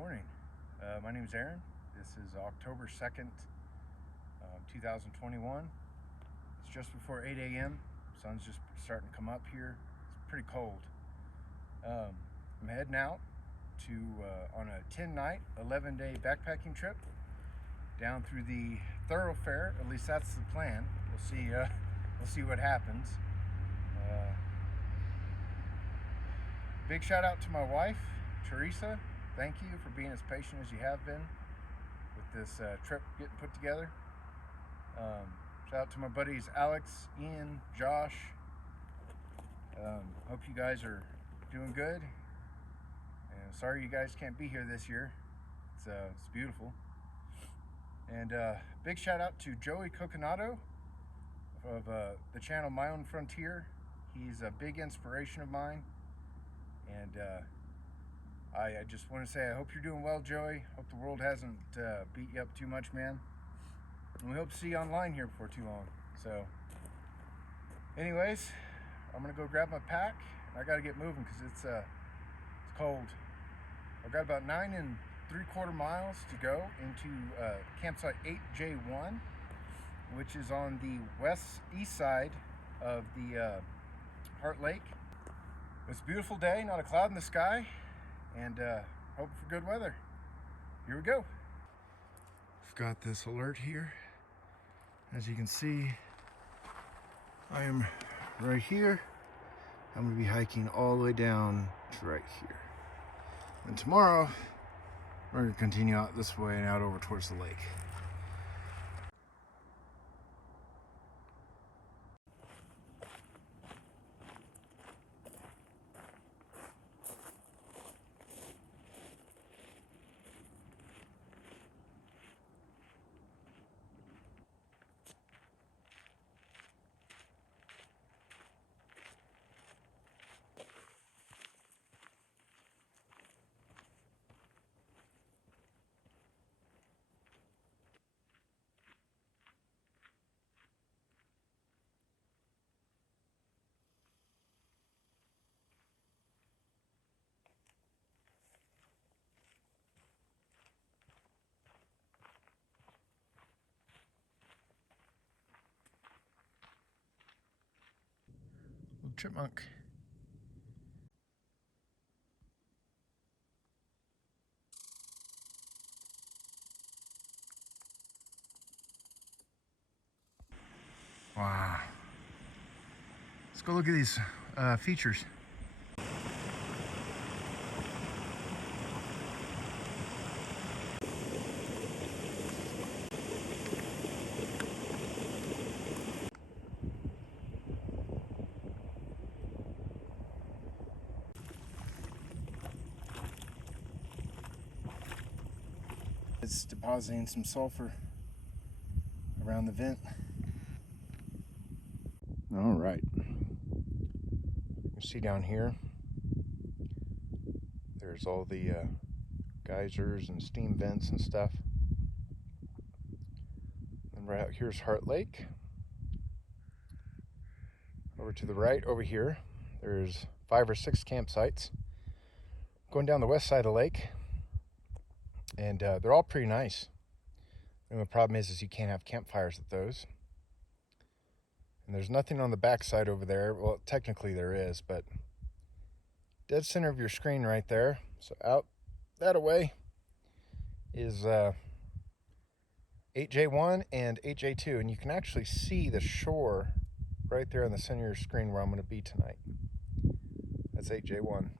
morning. My name is Aaron. This is October 2nd, 2021. It's just before 8 a.m. Sun's just starting to come up here. It's pretty cold. I'm heading out to on a 10-night, 11-day backpacking trip down through the Thorofare. At least that's the plan. We'll see what happens. Big shout out to my wife, Teresa. Thank you for being as patient as you have been with this trip getting put together. Shout out to my buddies Alex, Ian, Josh. Hope you guys are doing good. And sorry you guys can't be here this year. It's beautiful. And big shout out to Joey Coconato of the channel My Own Frontier. He's a big inspiration of mine. And I just want to say I hope you're doing well, Joey. Hope the world hasn't beat you up too much, man. And we hope to see you online here before too long. So anyways, I'm gonna go grab my pack. I gotta get moving because it's cold. I've got about 9 3/4 miles to go into campsite 8J1, which is on the east side of the Heart Lake. It's a beautiful day, not a cloud in the sky, and hoping for good weather. Here we go. I've got this alert here. As you can see, I am right here. I'm gonna be hiking all the way down to right here. And tomorrow, we're gonna continue out this way and out over towards the lake. Little chipmunk. Wow. Let's go look at these features. It's depositing some sulfur around the vent. All right. You see down here, there's all the geysers and steam vents and stuff. And right out here's Heart Lake. Over to the right, over here, there's 5 or 6 campsites going down the west side of the lake. And they're all pretty nice. And the problem is you can't have campfires at those. And there's nothing on the back side over there. Well, technically there is, but dead center of your screen right there. So out that away is 8J1 and 8J2. And you can actually see the shore right there on the center of your screen where I'm going to be tonight. That's 8J1.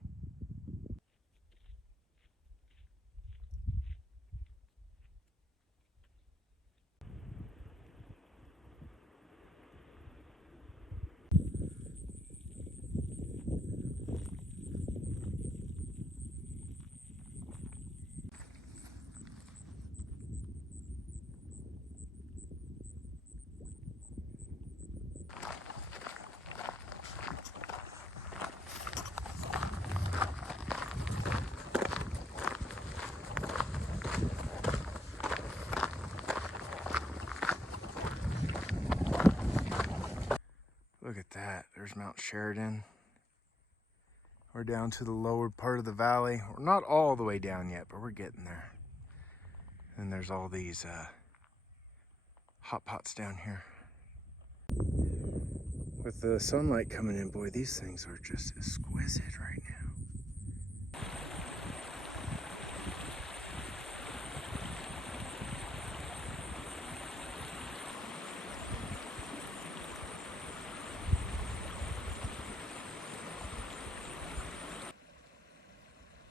Look at that. There's Mount Sheridan. We're down to the lower part of the valley. We're not all the way down yet, but we're getting there. And there's all these hot pots down here. With the sunlight coming in, boy, these things are just exquisite right now.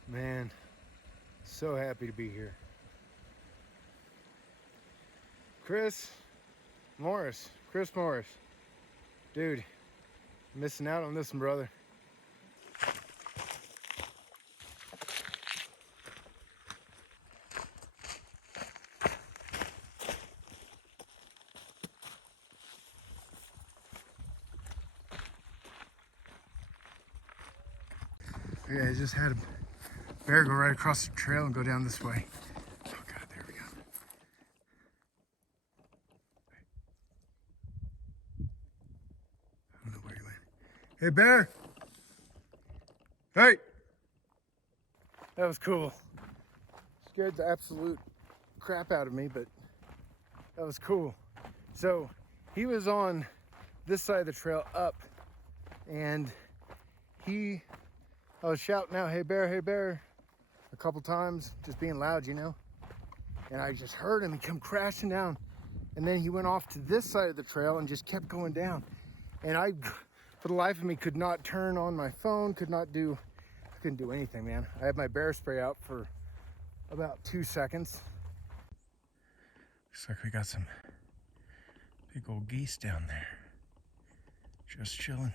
Man, so happy to be here. Chris Morris, dude, missing out on this one, brother. Yeah, I just had a bear go right across the trail and go down this way. Oh God, there we go. I don't know where he went. Hey, bear! Hey! That was cool. Scared the absolute crap out of me, but that was cool. So he was on this side of the trail up, and I was shouting out, hey bear, a couple times, just being loud, you know? And I just heard him come crashing down. And then he went off to this side of the trail and just kept going down. And I, for the life of me, could not turn on my phone, couldn't do anything, man. I had my bear spray out for about 2 seconds. Looks like we got some big old geese down there, just chilling.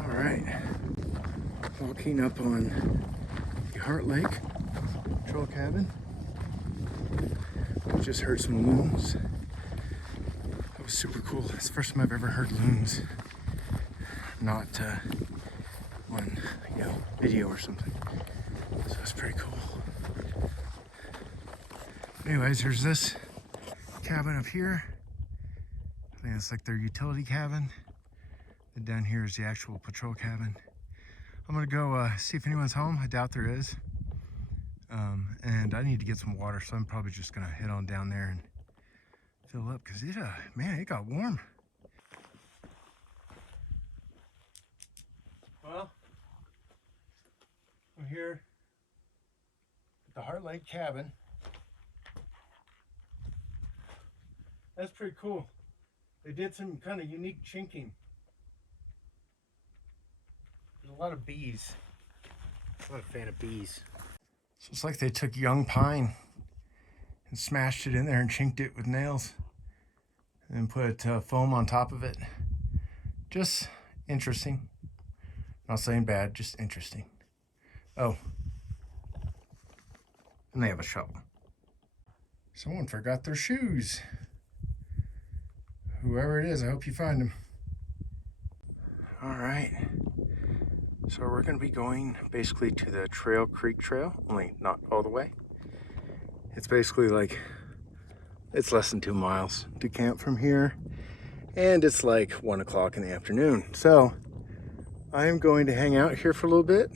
All right, walking up on the Heart Lake Patrol Cabin. We just heard some loons. That was super cool. It's the first time I've ever heard loons, not on video or something. So that's pretty cool. Anyways, there's this cabin up here. I think it's like their utility cabin. And down here is the actual patrol cabin. I'm gonna go see if anyone's home. I doubt there is. And I need to get some water, so I'm probably just gonna head on down there and fill up, because man, it got warm. Well, I'm here at the Heart Lake cabin. That's pretty cool. They did some kind of unique chinking. There's a lot of bees. I'm not a fan of bees. So it's like they took young pine and smashed it in there and chinked it with nails and then put foam on top of it. Just interesting. Not saying bad, just interesting. Oh, and they have a shovel. Someone forgot their shoes. Whoever it is, I hope you find them. All right. So we're going to be going basically to the Trail Creek Trail, only not all the way. It's basically like, it's less than 2 miles to camp from here, and it's like 1 o'clock in the afternoon. So I am going to hang out here for a little bit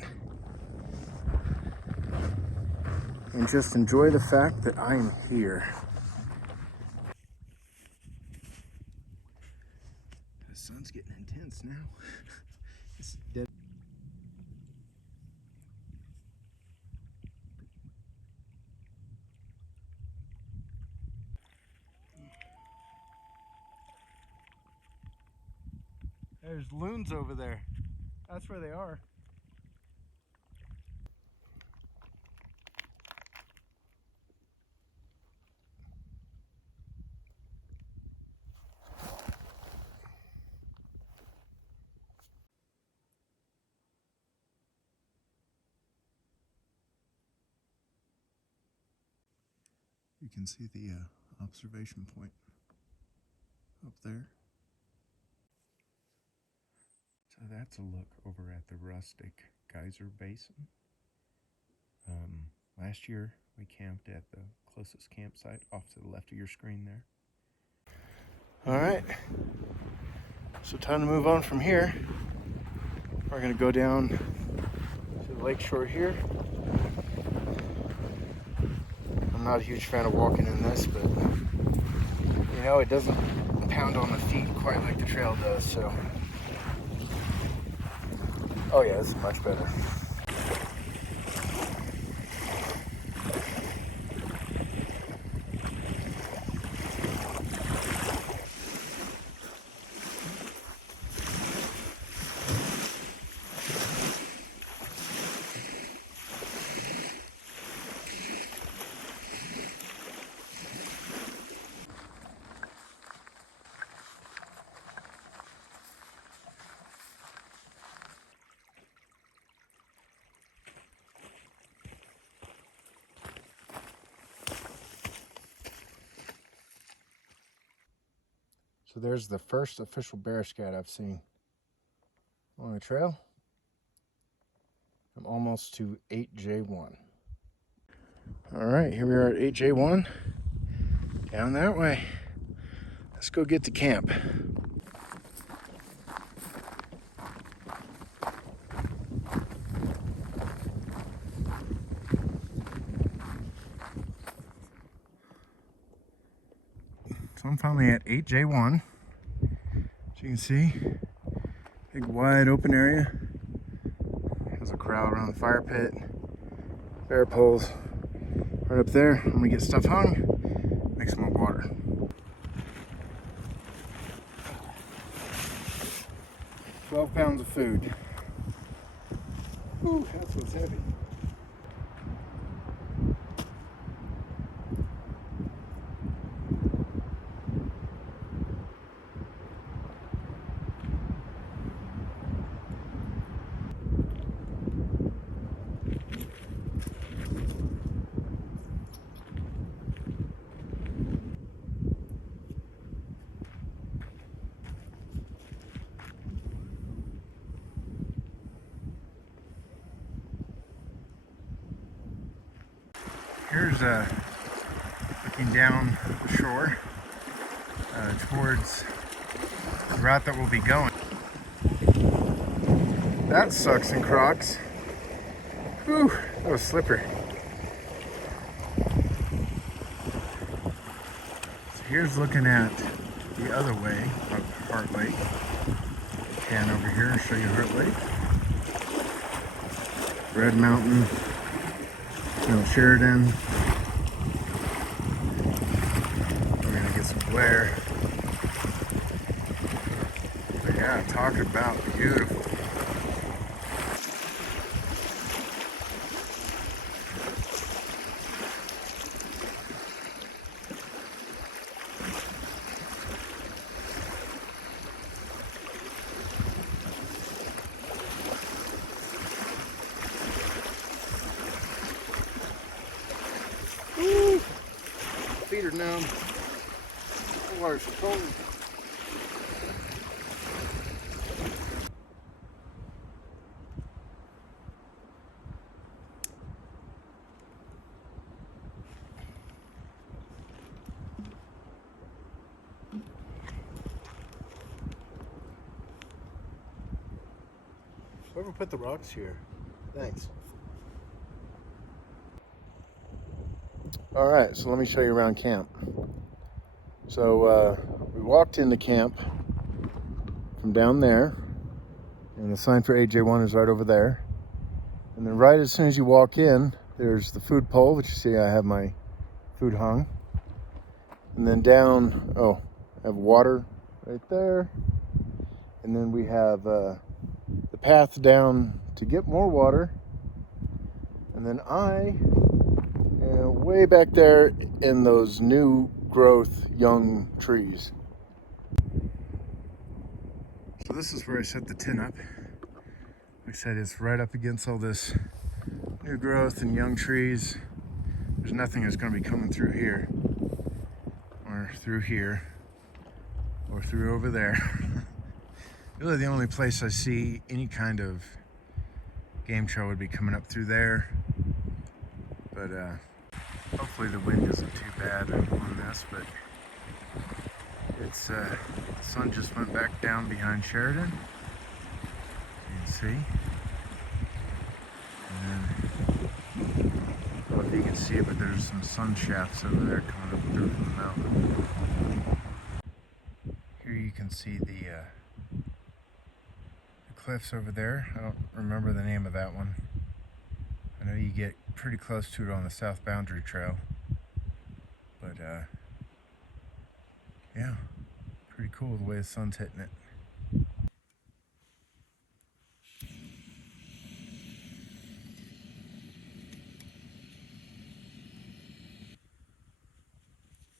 and just enjoy the fact that I am here. The sun's getting intense now. It's dead. There's loons over there. That's where they are. You can see the observation point up there. So that's a look over at the Rustic Geyser Basin. Last year we camped at the closest campsite off to the left of your screen there. All right, So time to move on from here. We're gonna go down to the lake shore here. I'm not a huge fan of walking in this, but you know, it doesn't pound on the feet quite like the trail does, so. Oh yeah, this is much better. So there's the first official bear scat I've seen on the trail. I'm almost to 8J1. All right, here we are at 8J1, down that way. Let's go get to camp. So I'm finally at 8J1. As you can see, big wide open area. There's a crowd around the fire pit. Bear poles right up there. I'm gonna get stuff hung, make some more water. $12 pounds of food. Whew, that's what's heavy. Here's looking down the shore towards the route that we'll be going. That sucks in Crocs. Whew, that was slippery. So here's looking at the other way of Heart Lake. Can over here and show you Heart Lake. Red Mountain, Sheridan. We're gonna get some glare. But yeah, talking about beautiful. Feet are numb. The water's cold. Whoever put the rocks here, thanks. All right, so let me show you around camp. So we walked into camp from down there, and the sign for AJ1 is right over there. And then right as soon as you walk in, there's the food pole, which you see I have my food hung. And then down, I have water right there. And then we have the path down to get more water. And then way back there in those new growth young trees. So this is where I set the tent up. Like I said, it's right up against all this new growth and young trees. There's nothing that's going to be coming through here or through here or through over there. Really the only place I see any kind of game trail would be coming up through there. But hopefully the wind isn't too bad on this, but It's the sun just went back down behind Sheridan. You can see. And then, I don't know if you can see it, but there's some sun shafts over there coming up through from the mountain. Here you can see the cliffs over there. I don't remember the name of that one. I know you get pretty close to it on the South Boundary Trail. But yeah, pretty cool the way the sun's hitting it.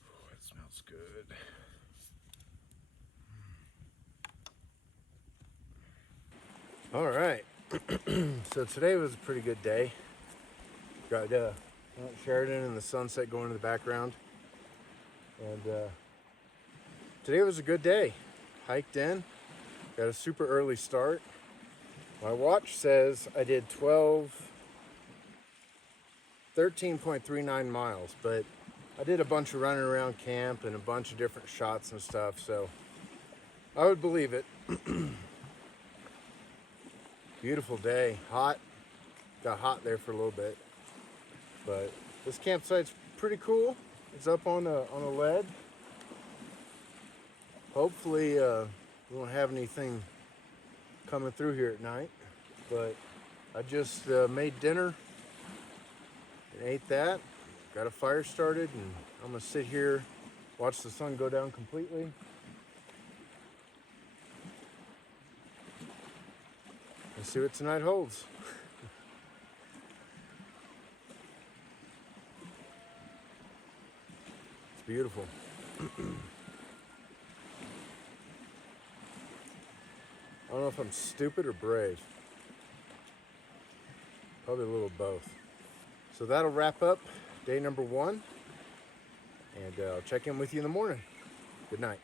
Oh, it smells good. All right, so today was a pretty good day. Got Sheridan and the sunset going in the background. And today was a good day. Hiked in, got a super early start. My watch says I did 13.39 miles, but I did a bunch of running around camp and a bunch of different shots and stuff, so I would believe it. Beautiful day, hot. Got hot there for a little bit, but this campsite's pretty cool. It's up on a ledge. Hopefully we won't have anything coming through here at night, but I just made dinner and ate that. Got a fire started, and I'm gonna sit here, watch the sun go down completely. And see what tonight holds. It's beautiful. I don't know if I'm stupid or brave. Probably a little both. So that'll wrap up day number 1. And I'll check in with you in the morning. Good night.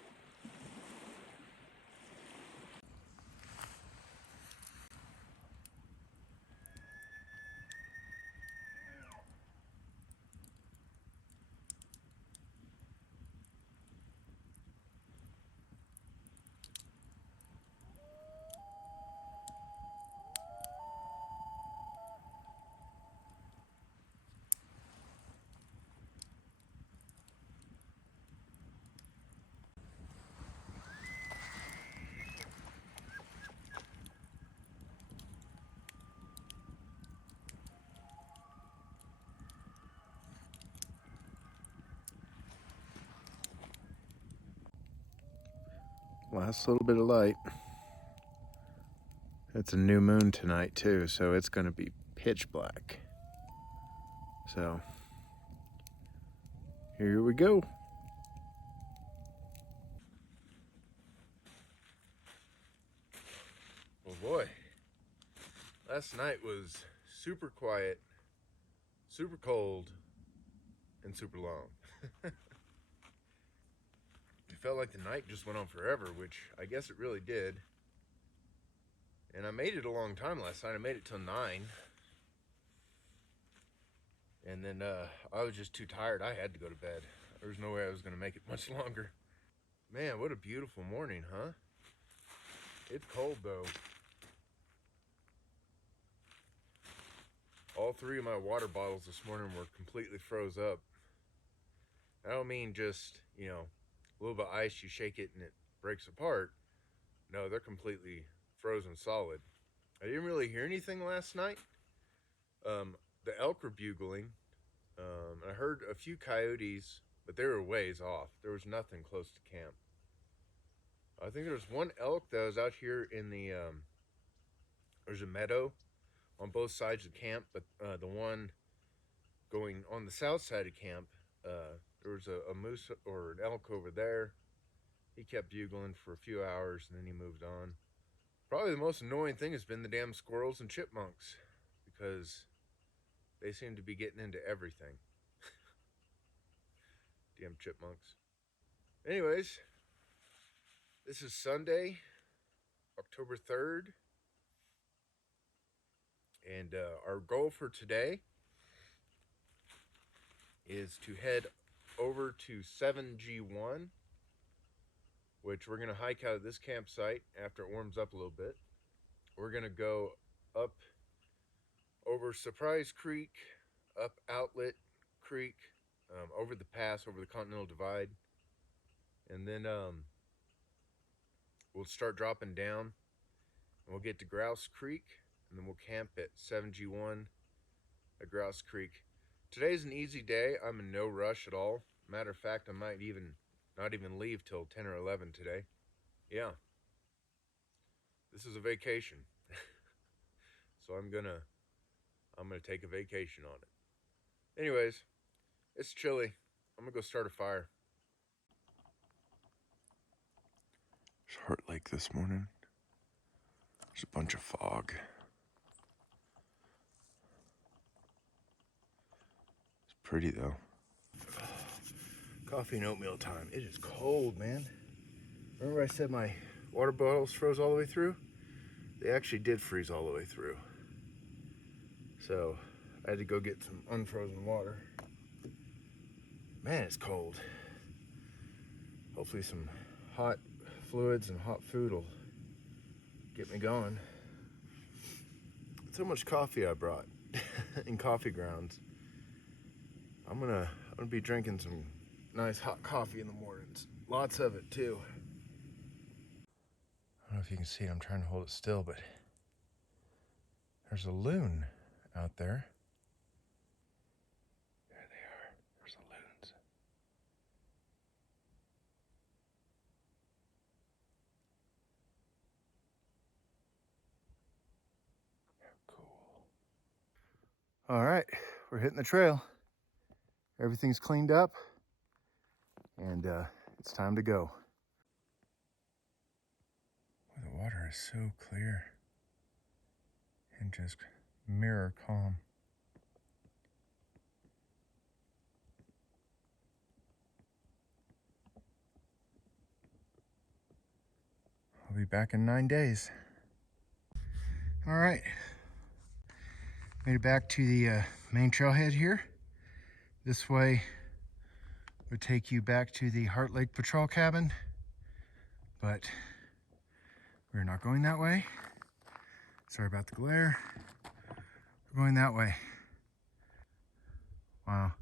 Last little bit of light. It's a new moon tonight too, so it's gonna be pitch black. So here we go. Oh boy. Last night was super quiet, super cold, and super long. It felt like the night just went on forever, which I guess it really did. And I made it a long time last night. I made it till 9. And then I was just too tired. I had to go to bed. There was no way I was going to make it much longer. Man, what a beautiful morning, huh? It's cold though. All 3 of my water bottles this morning were completely froze up. I don't mean just, a little bit of ice, you shake it and it breaks apart. No, they're completely frozen solid. I didn't really hear anything last night. The elk were bugling. I heard a few coyotes, but they were ways off. There was nothing close to camp. I think there was one elk that was out here in the, there's a meadow on both sides of camp, but the one going on the south side of camp, there was a moose or an elk over there. He kept bugling for a few hours and then he moved on. Probably the most annoying thing has been the damn squirrels and chipmunks, because they seem to be getting into everything. Damn chipmunks. Anyways, this is Sunday, October 3rd. And our goal for today is to head over to 7G1 which we're gonna hike out of this campsite after it warms up a little bit. We're gonna go up over Surprise Creek, up Outlet Creek, over the pass, over the Continental Divide, and then we'll start dropping down, and we'll get to Grouse Creek, and then we'll camp at 7G1 at Grouse Creek. Today's an easy day. I'm in no rush at all. Matter of fact, I might not even leave till 10 or 11 today. Yeah, this is a vacation. So I'm gonna take a vacation on it. Anyways, it's chilly. I'm gonna go start a fire. Heart Lake this morning. There's a bunch of fog. It's pretty though. Coffee and oatmeal time. It is cold, man. Remember I said my water bottles froze all the way through? They actually did freeze all the way through. So I had to go get some unfrozen water. Man, it's cold. Hopefully some hot fluids and hot food will get me going. That's how much coffee I brought in coffee grounds. I'm gonna be drinking some nice hot coffee in the mornings. Lots of it too. I don't know if you can see it, I'm trying to hold it still, but there's a loon out there. There they are. There's the loons. Cool. All right, we're hitting the trail. Everything's cleaned up, and it's time to go. The water is so clear and just mirror calm. I'll be back in 9 days. All right, made it back to the main trailhead here. This way would take you back to the Heart Lake Patrol Cabin, but we're not going that way. Sorry about the glare. We're going that way. Wow,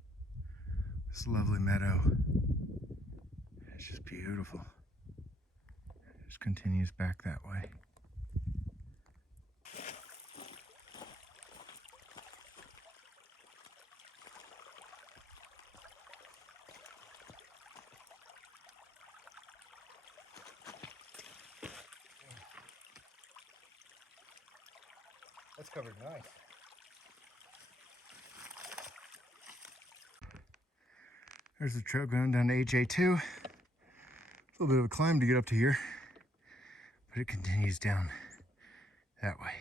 this lovely meadow. It's just beautiful. It just continues back that way. That's covered nice. There's the trail going down to AJ2. A little bit of a climb to get up to here, but it continues down that way.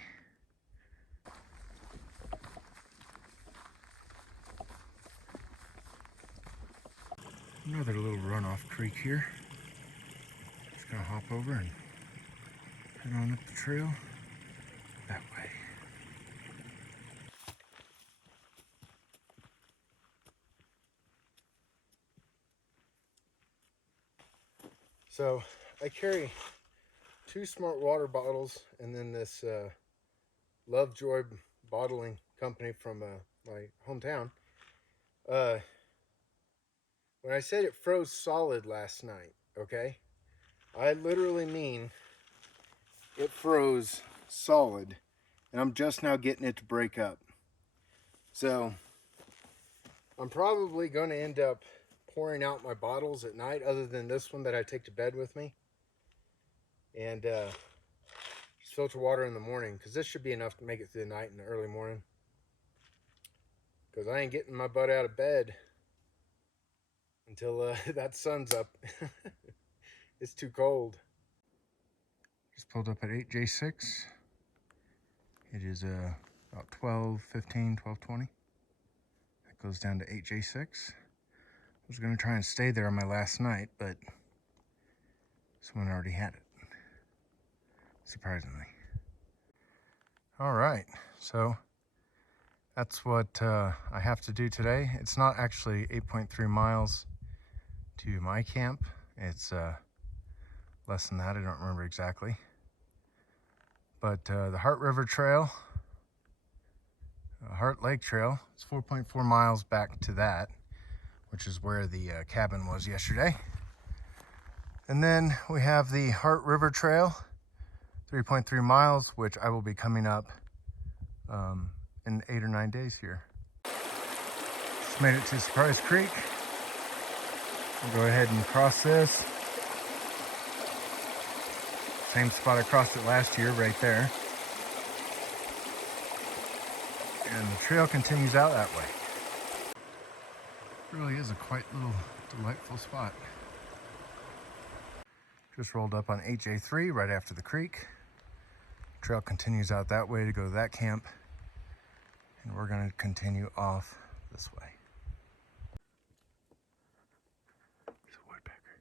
Another little runoff creek here. Just gonna hop over and head on up the trail that way. So I carry 2 smart water bottles and then this Lovejoy bottling company from my hometown. When I said it froze solid last night, okay, I literally mean it froze solid, and I'm just now getting it to break up. So I'm probably going to end up pouring out my bottles at night, other than this one that I take to bed with me, and just filter water in the morning, because this should be enough to make it through the night and the early morning, because I ain't getting my butt out of bed until that sun's up. It's too cold. Just pulled up at 8J6. It is about 12:15, 12:20. It goes down to 8J6. I was going to try and stay there on my last night, but someone already had it, surprisingly. All right, so that's what I have to do today. It's not actually 8.3 miles to my camp. It's less than that, I don't remember exactly. But the Heart River Trail, Heart Lake Trail, it's 4.4 miles back to that, which is where the cabin was yesterday. And then we have the Heart River Trail, 3.3 miles, which I will be coming up in 8 or 9 days here. Just made it to Surprise Creek. We'll go ahead and cross this. Same spot I crossed it last year, right there. And the trail continues out that way. It really is a quite little delightful spot. Just rolled up on HJ3 right after the creek. Trail continues out that way to go to that camp. And we're going to continue off this way. There's a woodpecker.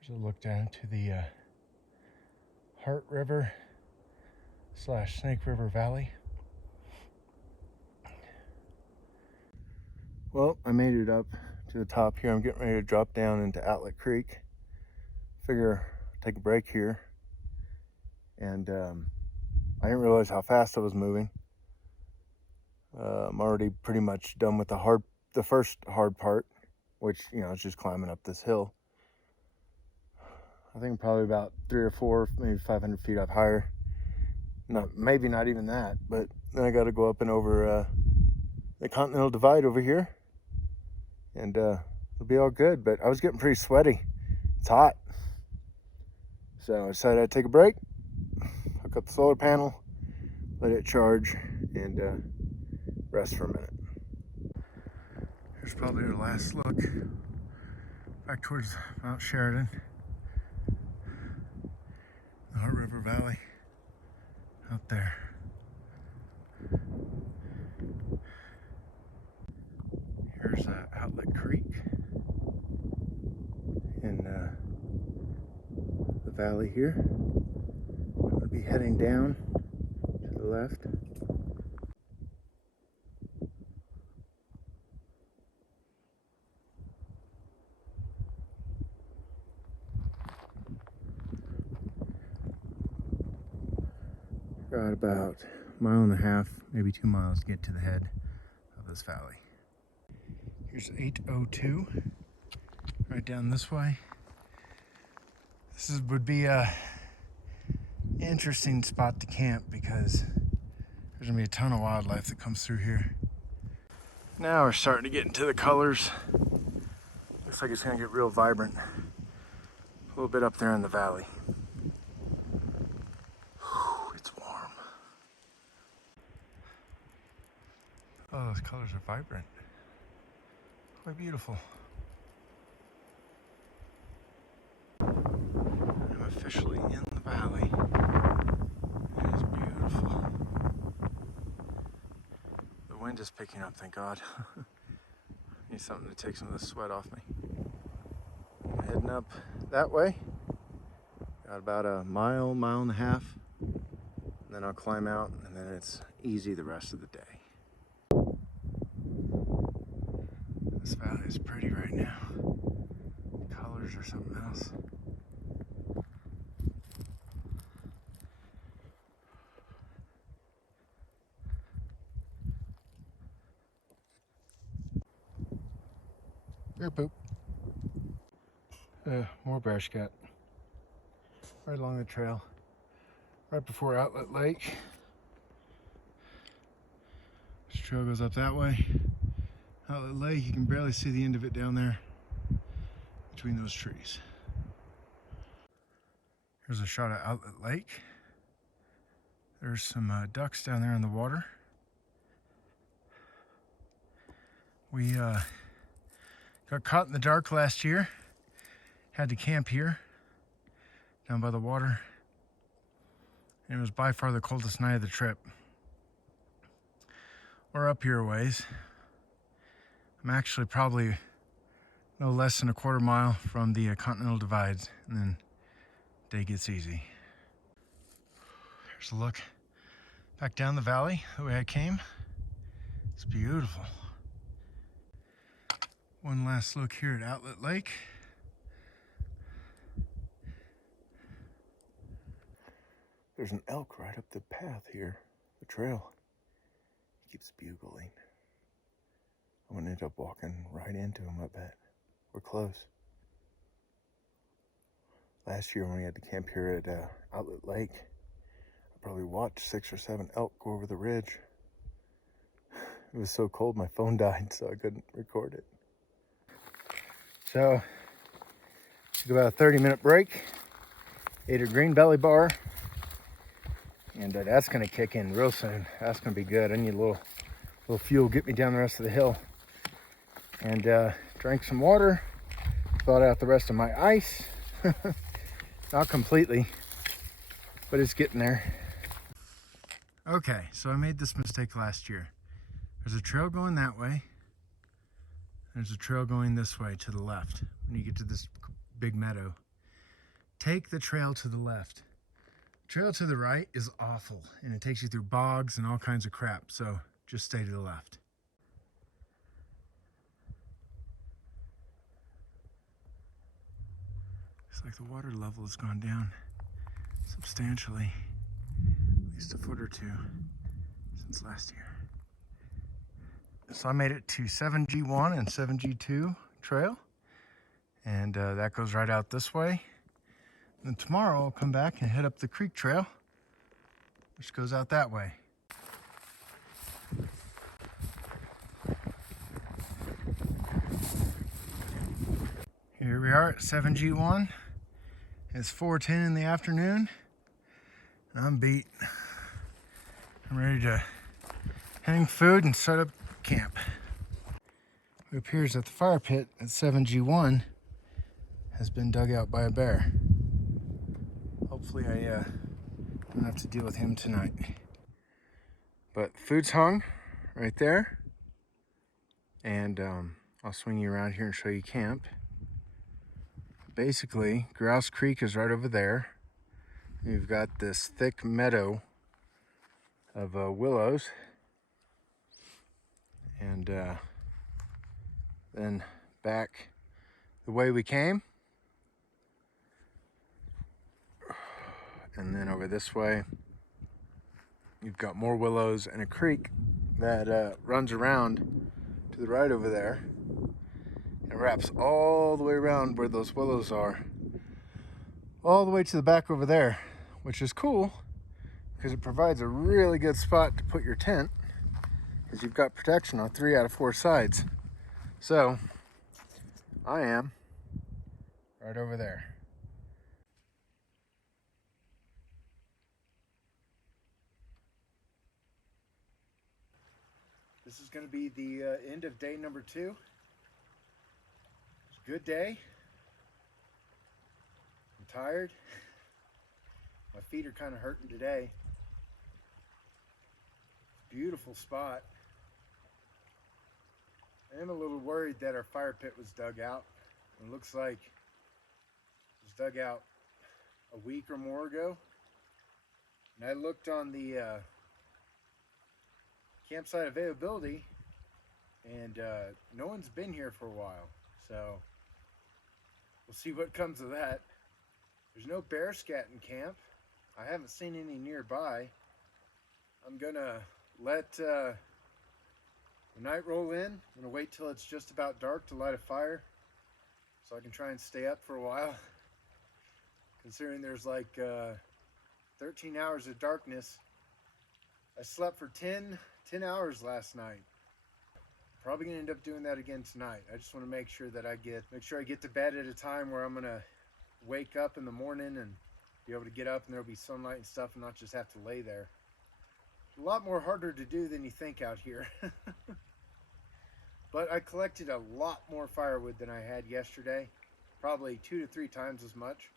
There's a look down to the Heart River / Snake River Valley. Well, I made it up to the top here. I'm getting ready to drop down into Outlet Creek. Figure take a break here. And I didn't realize how fast I was moving. I'm already pretty much done with the first hard part, which, you know, it's just climbing up this hill. I think probably about 3 or 4, maybe 500 feet up higher. Maybe not even that, but then I got to go up and over the Continental Divide over here, and it'll be all good. But I was getting pretty sweaty. It's hot, so I decided I'd take a break, hook up the solar panel, let it charge, and rest for a minute. Here's probably our last look back towards Mount Sheridan. The Heart River Valley out there. Here's Outlet Creek in the valley here. We'll be heading down to the left. Got about 1.5 miles, maybe 2 miles to get to the head of this valley. Here's 802, right down this way. This would be a interesting spot to camp because there's gonna be a ton of wildlife that comes through here. Now we're starting to get into the colors. Looks like it's gonna get real vibrant. A little bit up there in the valley. Oh, those colors are vibrant. Quite beautiful. I'm officially in the valley. It is beautiful. The wind is picking up, thank God. Need something to take some of the sweat off me. I'm heading up that way. Got about 1.5 miles. And then I'll climb out, and then it's easy the rest of the day. This valley is pretty right now. The colors are something else. Bear poop. More bear scat. Right along the trail. Right before Outlet Lake. This trail goes up that way. Outlet Lake, you can barely see the end of it down there between those trees. Here's a shot of Outlet Lake. There's some ducks down there in the water. We got caught in the dark last year. Had to camp here down by the water. And it was by far the coldest night of the trip. We're up here a ways. I'm actually probably no less than a quarter mile from the Continental Divides, and then day gets easy. Here's a look back down the valley the way I came. It's beautiful. One last look here at Outlet Lake. There's an elk right up the path here, the trail. He keeps bugling. I'm gonna end up walking right into him, I bet. We're close. Last year when we had to camp here at Outlet Lake, I probably watched 6 or 7 elk go over the ridge. It was so cold my phone died, so I couldn't record it. So, took about a 30-minute break, ate a green belly bar, and that's gonna kick in real soon. That's gonna be good. I need a little fuel, get me down the rest of the hill. And drank some water, thawed out the rest of my ice. Not completely, but it's getting there. Okay, so I made this mistake last year. There's a trail going that way. There's a trail going this way to the left. When you get to this big meadow, take the trail to the left. Trail to the right is awful, and it takes you through bogs and all kinds of crap, so just stay to the left. It's like the water level has gone down substantially, at least a foot or two since last year. So I made it to 7G1 and 7G2 trail, and that goes right out this way. And tomorrow I'll come back and head up the creek trail, which goes out that way. Here we are at 7G1. It's 4:10 in the afternoon, and I'm beat. I'm ready to hang food and set up camp. It appears that the fire pit at 7G1 has been dug out by a bear. Hopefully I don't have to deal with him tonight. But food's hung right there, and I'll swing you around here and show you camp. Basically, Grouse Creek is right over there. You've got this thick meadow of willows, and then back the way we came, and then over this way you've got more willows and a creek that runs around to the right over there. It wraps all the way around where those willows are, all the way to the back over there, which is cool because it provides a really good spot to put your tent, because you've got protection on 3 out of 4 sides. So I am right over there. This is going to be the end of day number 2. Good day. I'm tired. My feet are kind of hurting today. Beautiful spot. I am a little worried that our fire pit was dug out. It looks like it was dug out a week or more ago. And I looked on the campsite availability, and no one's been here for a while. So we'll see what comes of that. There's no bear scat in camp. I haven't seen any nearby. I'm gonna let the night roll in. I'm gonna wait till it's just about dark to light a fire, so I can try and stay up for a while. Considering there's like 13 hours of darkness. I slept for 10 hours last night. Probably gonna end up doing that again tonight. I just want to make sure that I get to bed at a time where I'm gonna wake up in the morning and be able to get up and there'll be sunlight and stuff, and not just have to lay there. A lot more harder to do than you think out here. But I collected a lot more firewood than I had yesterday, probably 2 to 3 times as much.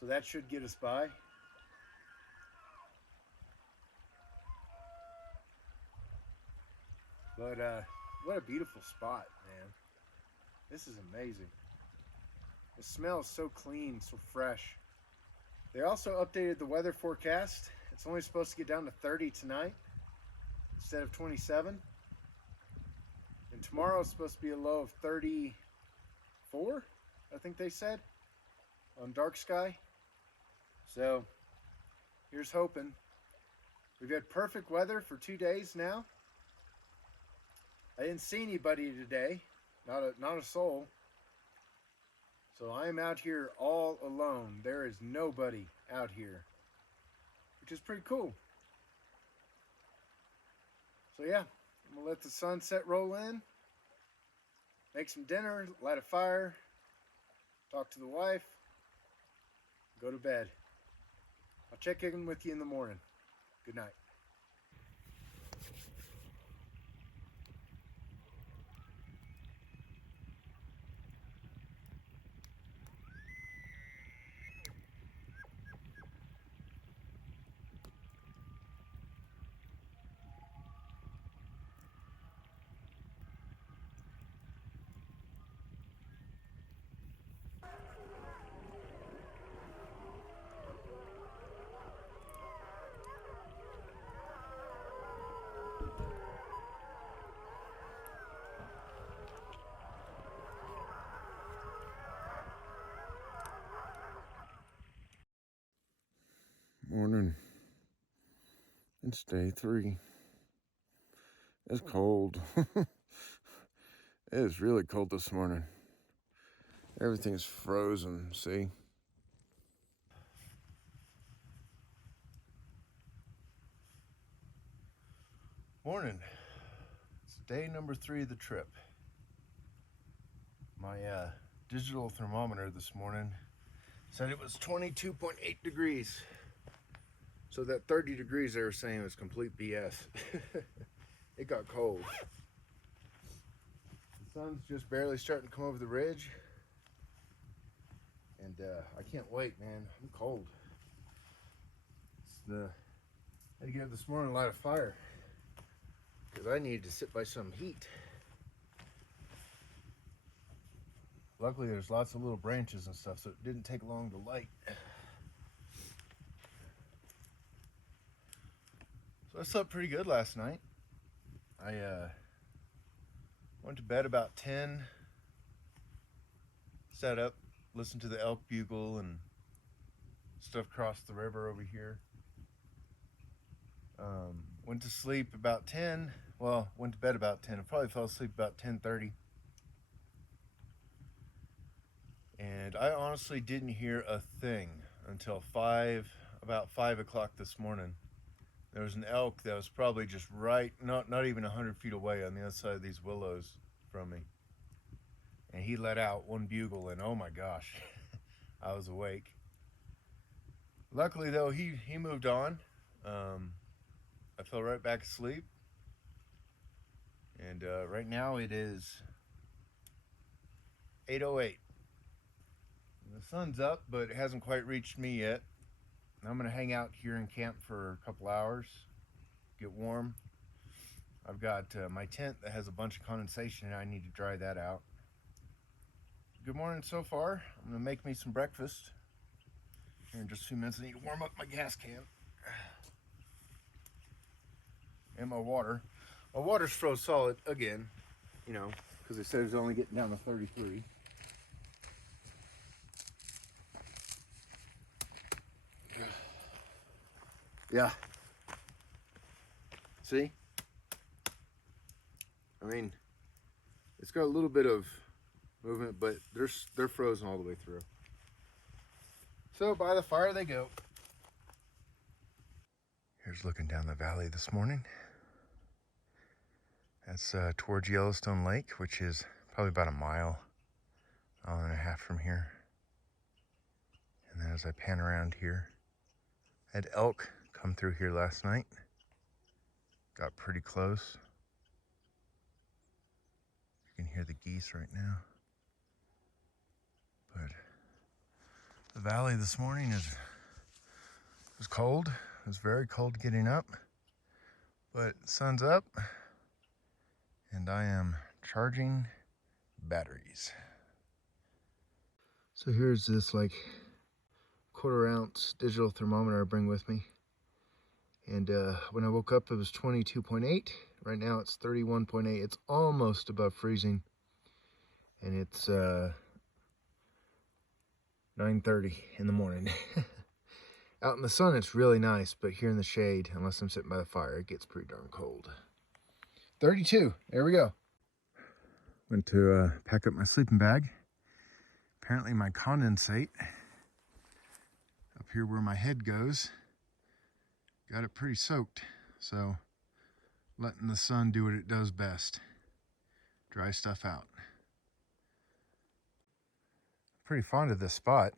So that should get us by. But what a beautiful spot, man. This is amazing. The smell is so clean, so fresh. They also updated the weather forecast. It's only supposed to get down to 30 tonight instead of 27. And tomorrow is supposed to be a low of 34, I think they said, on dark sky. So here's hoping. We've had perfect weather for 2 days now. I didn't see anybody today, not a soul. So I am out here all alone. There is nobody out here, which is pretty cool. So yeah, I'm gonna let the sunset roll in, make some dinner, light a fire, talk to the wife, go to bed. I'll check in with you in the morning. Good night. Morning. It's day 3. It's cold. It is really cold this morning. Everything's frozen, see? Morning. It's day number 3 of the trip. My digital thermometer this morning said it was 22.8 degrees. So that 30 degrees they were saying was complete BS. It got cold. The sun's just barely starting to come over the ridge. And I can't wait, man. I'm cold. I had to get up this morning and light a fire because I needed to sit by some heat. Luckily, there's lots of little branches and stuff, so it didn't take long to light. So I slept pretty good last night. I went to bed about 10, sat up, listened to the elk bugle and stuff across the river over here. Went to sleep about 10. Well, went to bed about 10. I probably fell asleep about 10:30. And I honestly didn't hear a thing until about 5 o'clock this morning. There was an elk that was probably just right, not even 100 feet away on the other side of these willows from me. And he let out one bugle, and oh my gosh, I was awake. Luckily though, he moved on. I fell right back asleep. And right now it is 8:08. The sun's up, but it hasn't quite reached me yet. I'm gonna hang out here in camp for a couple hours, get warm. I've got my tent that has a bunch of condensation and I need to dry that out. Good morning so far. I'm gonna make me some breakfast here in just a few minutes. I need to warm up my gas can and my water. My water's froze solid again, you know, because they said it was only getting down to 33. Yeah. See? I mean, it's got a little bit of movement, but they're frozen all the way through. So by the fire they go. Here's looking down the valley this morning. That's towards Yellowstone Lake, which is probably about a mile and a half from here. And then as I pan around here, I had elk come through here last night. Got pretty close. You can hear the geese right now. But the valley this morning was cold. It was very cold getting up. But sun's up. and I am charging batteries. So here's this like 1/4 ounce digital thermometer I bring with me. And when I woke up, it was 22.8. Right now it's 31.8. It's almost above freezing. And it's 9:30 in the morning. Out in the sun, it's really nice, but here in the shade, unless I'm sitting by the fire, it gets pretty darn cold. 32, there we go. Went to pack up my sleeping bag. Apparently my condensate, up here where my head goes, got it pretty soaked. So letting the sun do what it does best, dry stuff out. Pretty fond of this spot.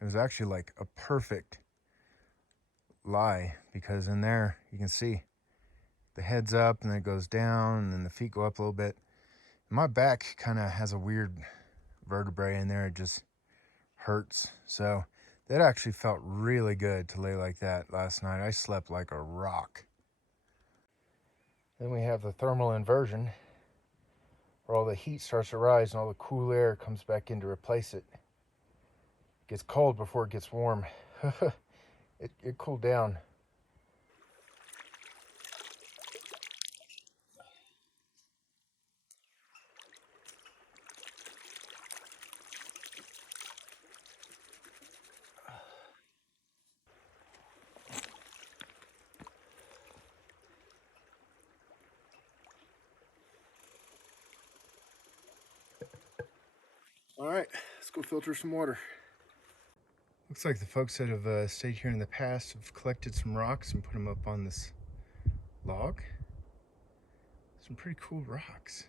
It was actually like a perfect lie, because in there you can see the head's up and then it goes down and then the feet go up a little bit. My back kind of has a weird vertebrae in there. It just hurts. So that actually felt really good to lay like that last night. I slept like a rock. Then we have the thermal inversion, where all the heat starts to rise and all the cool air comes back in to replace it. It gets cold before it gets warm. It cooled down. All right, let's go filter some water. Looks like the folks that have stayed here in the past have collected some rocks and put them up on this log. Some pretty cool rocks.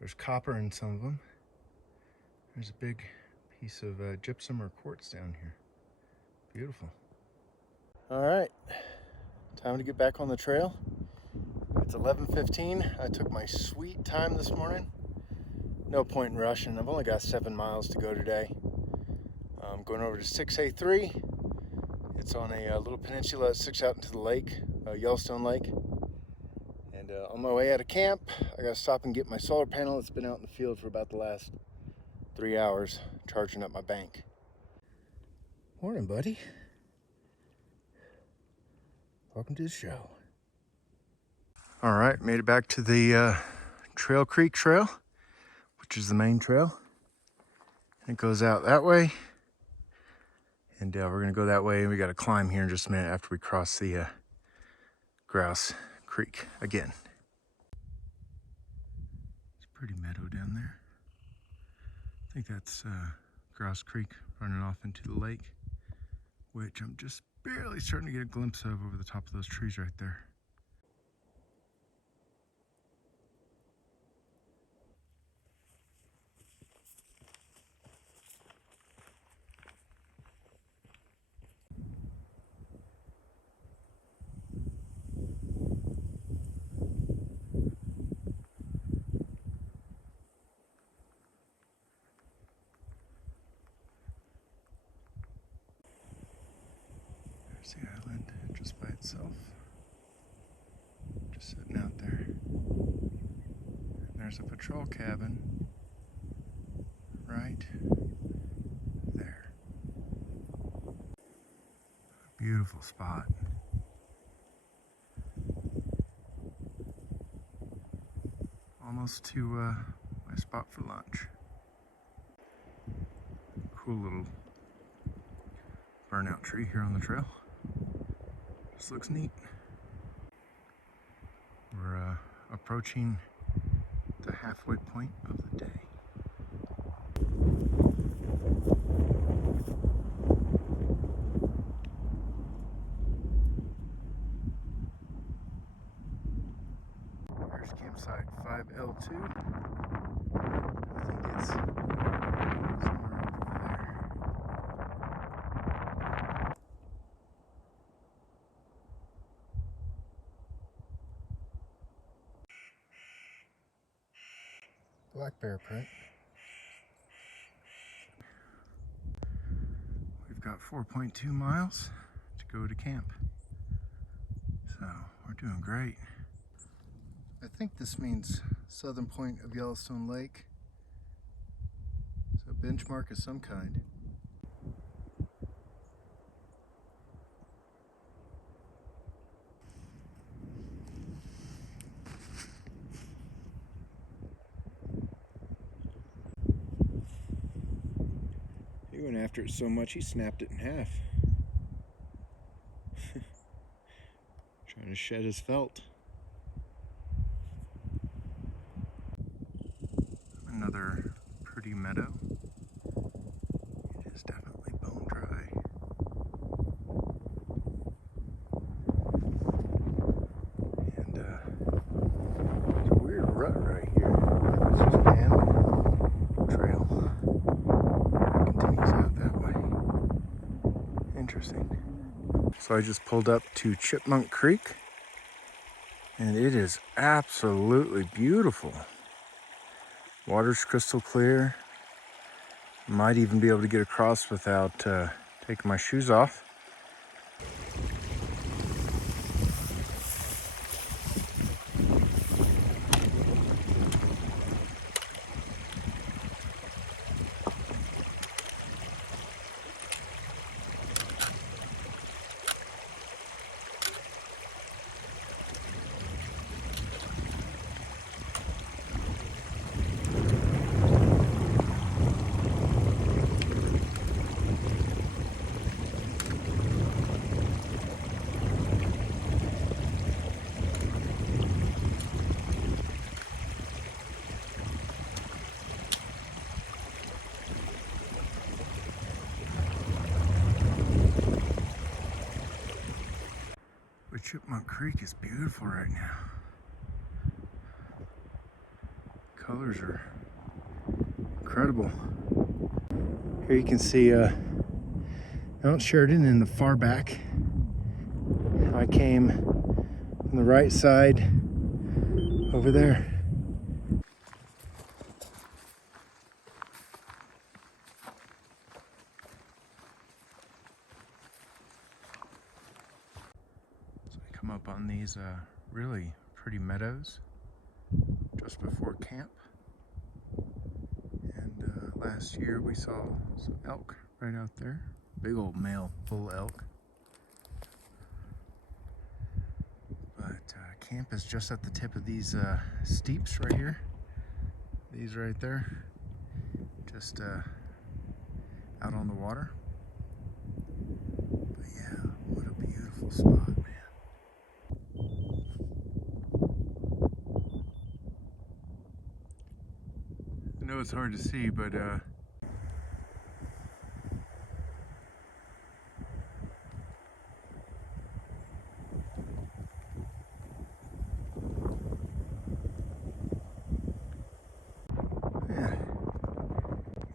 There's copper in some of them. There's a big piece of gypsum or quartz down here. Beautiful. All right, time to get back on the trail. It's 11:15. I took my sweet time this morning. No point in rushing. I've only got 7 miles to go today. I'm going over to 6A3. It's on a little peninsula that sticks out into the lake, Yellowstone Lake. And on my way out of camp, I gotta stop and get my solar panel. It's been out in the field for about the last 3 hours, charging up my bank. Morning, buddy. Welcome to the show. All right, made it back to the Trail Creek Trail, which is the main trail. It goes out that way. And we're gonna go that way, and we gotta climb here in just a minute after we cross the Grouse Creek again. It's a pretty meadow down there. I think that's Grouse Creek running off into the lake, which I'm just barely starting to get a glimpse of over the top of those trees right there. There's the island just by itself, just sitting out there. And there's a patrol cabin right there. Beautiful spot. Almost to my spot for lunch. Cool little burnout tree here on the trail. Just looks neat. We're approaching the halfway point of the day. There's campsite 5L2. I think it's somewhere over there. Black bear print. We've got 4.2 miles to go to camp. So we're doing great. I think this means southern point of Yellowstone Lake. So a benchmark of some kind. He went after it so much he snapped it in half. Trying to shed his felt. Another pretty meadow. It is definitely bone dry. And there's a weird rut right here. It's just an animal trail. It continues out that way. Interesting. So I just pulled up to Chipmunk Creek, and it is absolutely beautiful. Water's crystal clear. Might even be able to get across without taking my shoes off. But Chipmunk Creek is beautiful right now. Colors are incredible. Here you can see Mount Sheridan in the far back. I came from the right side over there. So we come up on these really pretty meadows just before camp. And last year we saw some elk right out there. Big old male bull elk. But camp is just at the tip of these steeps right here. These right there. Just out on the water. But yeah, what a beautiful spot, man. I know it's hard to see, but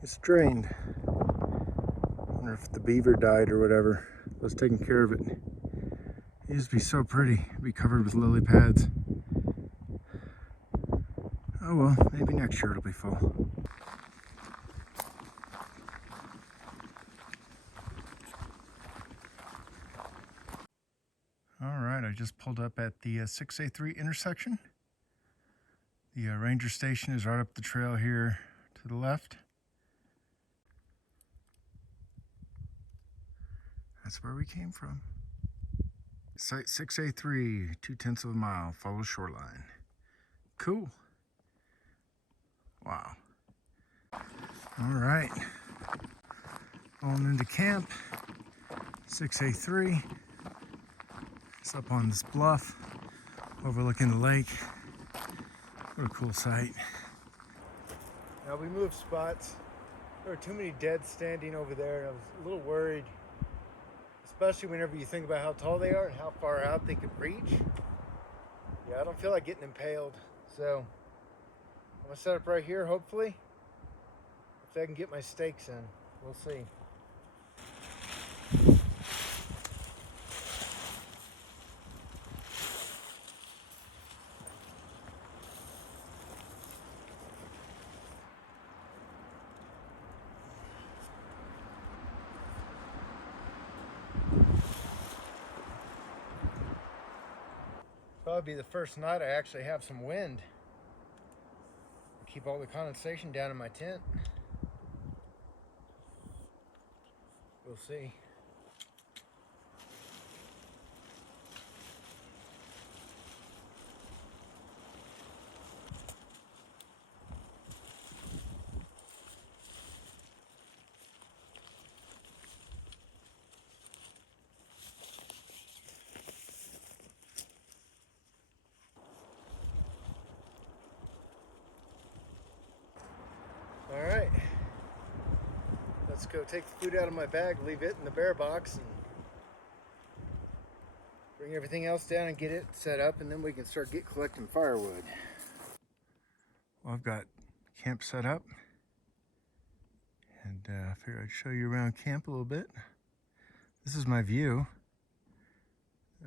it's drained. I wonder if the beaver died or whatever. I was taking care of it. It used to be so pretty, be covered with lily pads. Oh well, maybe next year it'll be full. All right, I just pulled up at the 6A3 intersection. The ranger station is right up the trail here to the left. That's where we came from. Site 6A3, 0.2 of a mile, follow shoreline. Cool. Wow. All right. On into camp. 6A3. It's up on this bluff, overlooking the lake. What a cool sight. Now we moved spots. There were too many dead standing over there, and I was a little worried, especially whenever you think about how tall they are and how far out they could reach. Yeah, I don't feel like getting impaled, so I'm gonna set up right here, hopefully. If I can get my stakes in, we'll see. Probably be the first night I actually have some wind. Keep all the condensation down in my tent. We'll see. All right, let's go take the food out of my bag, leave it in the bear box, and bring everything else down and get it set up, and then we can start collecting firewood. Well, I've got camp set up, and I figured I'd show you around camp a little bit. This is my view.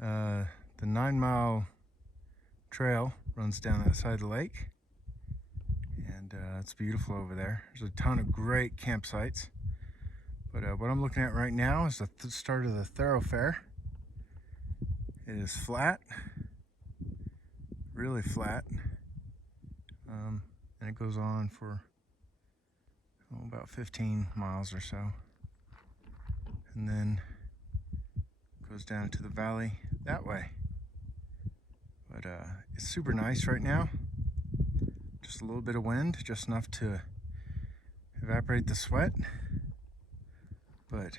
The 9-mile trail runs down that side of the lake, and it's beautiful over there. There's a ton of great campsites, but what I'm looking at right now is the start of the Thorofare. It is flat, really flat, and it goes on for about 15 miles or so, and then goes down to the valley that way. But it's super nice right now. Just a little bit of wind, just enough to evaporate the sweat. But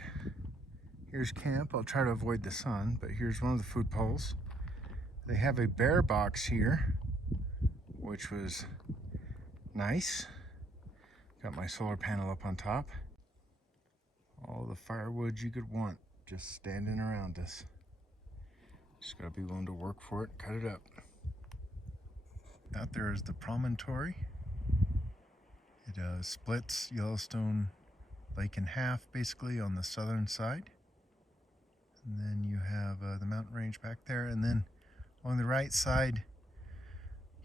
here's camp. I'll try to avoid the sun, but here's one of the food poles. They have a bear box here, which was nice. Got my solar panel up on top. All the firewood you could want just standing around us. Just gotta be willing to work for it, cut it up. Out there is the promontory. It splits Yellowstone Lake in half, basically, on the southern side. And then you have the mountain range back there. And then on the right side,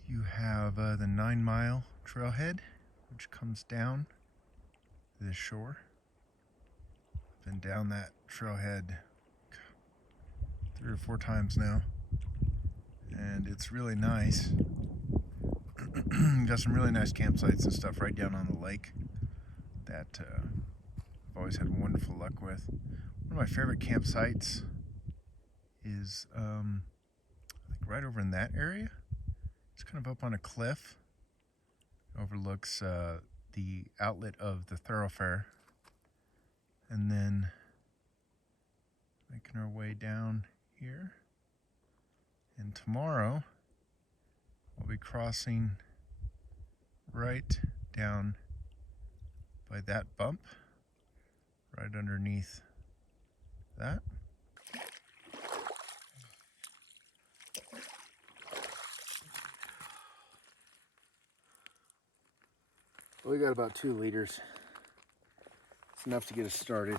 you have the 9-mile trailhead, which comes down to the shore. Been down that trailhead 3 or 4 times now, and it's really nice. Got some really nice campsites and stuff right down on the lake that I've always had wonderful luck with. One of my favorite campsites is like right over in that area. It's kind of up on a cliff. Overlooks the outlet of the Thorofare, and then making our way down here. And tomorrow I'll be crossing right down by that bump, right underneath that. We got about 2 liters. It's enough to get us started.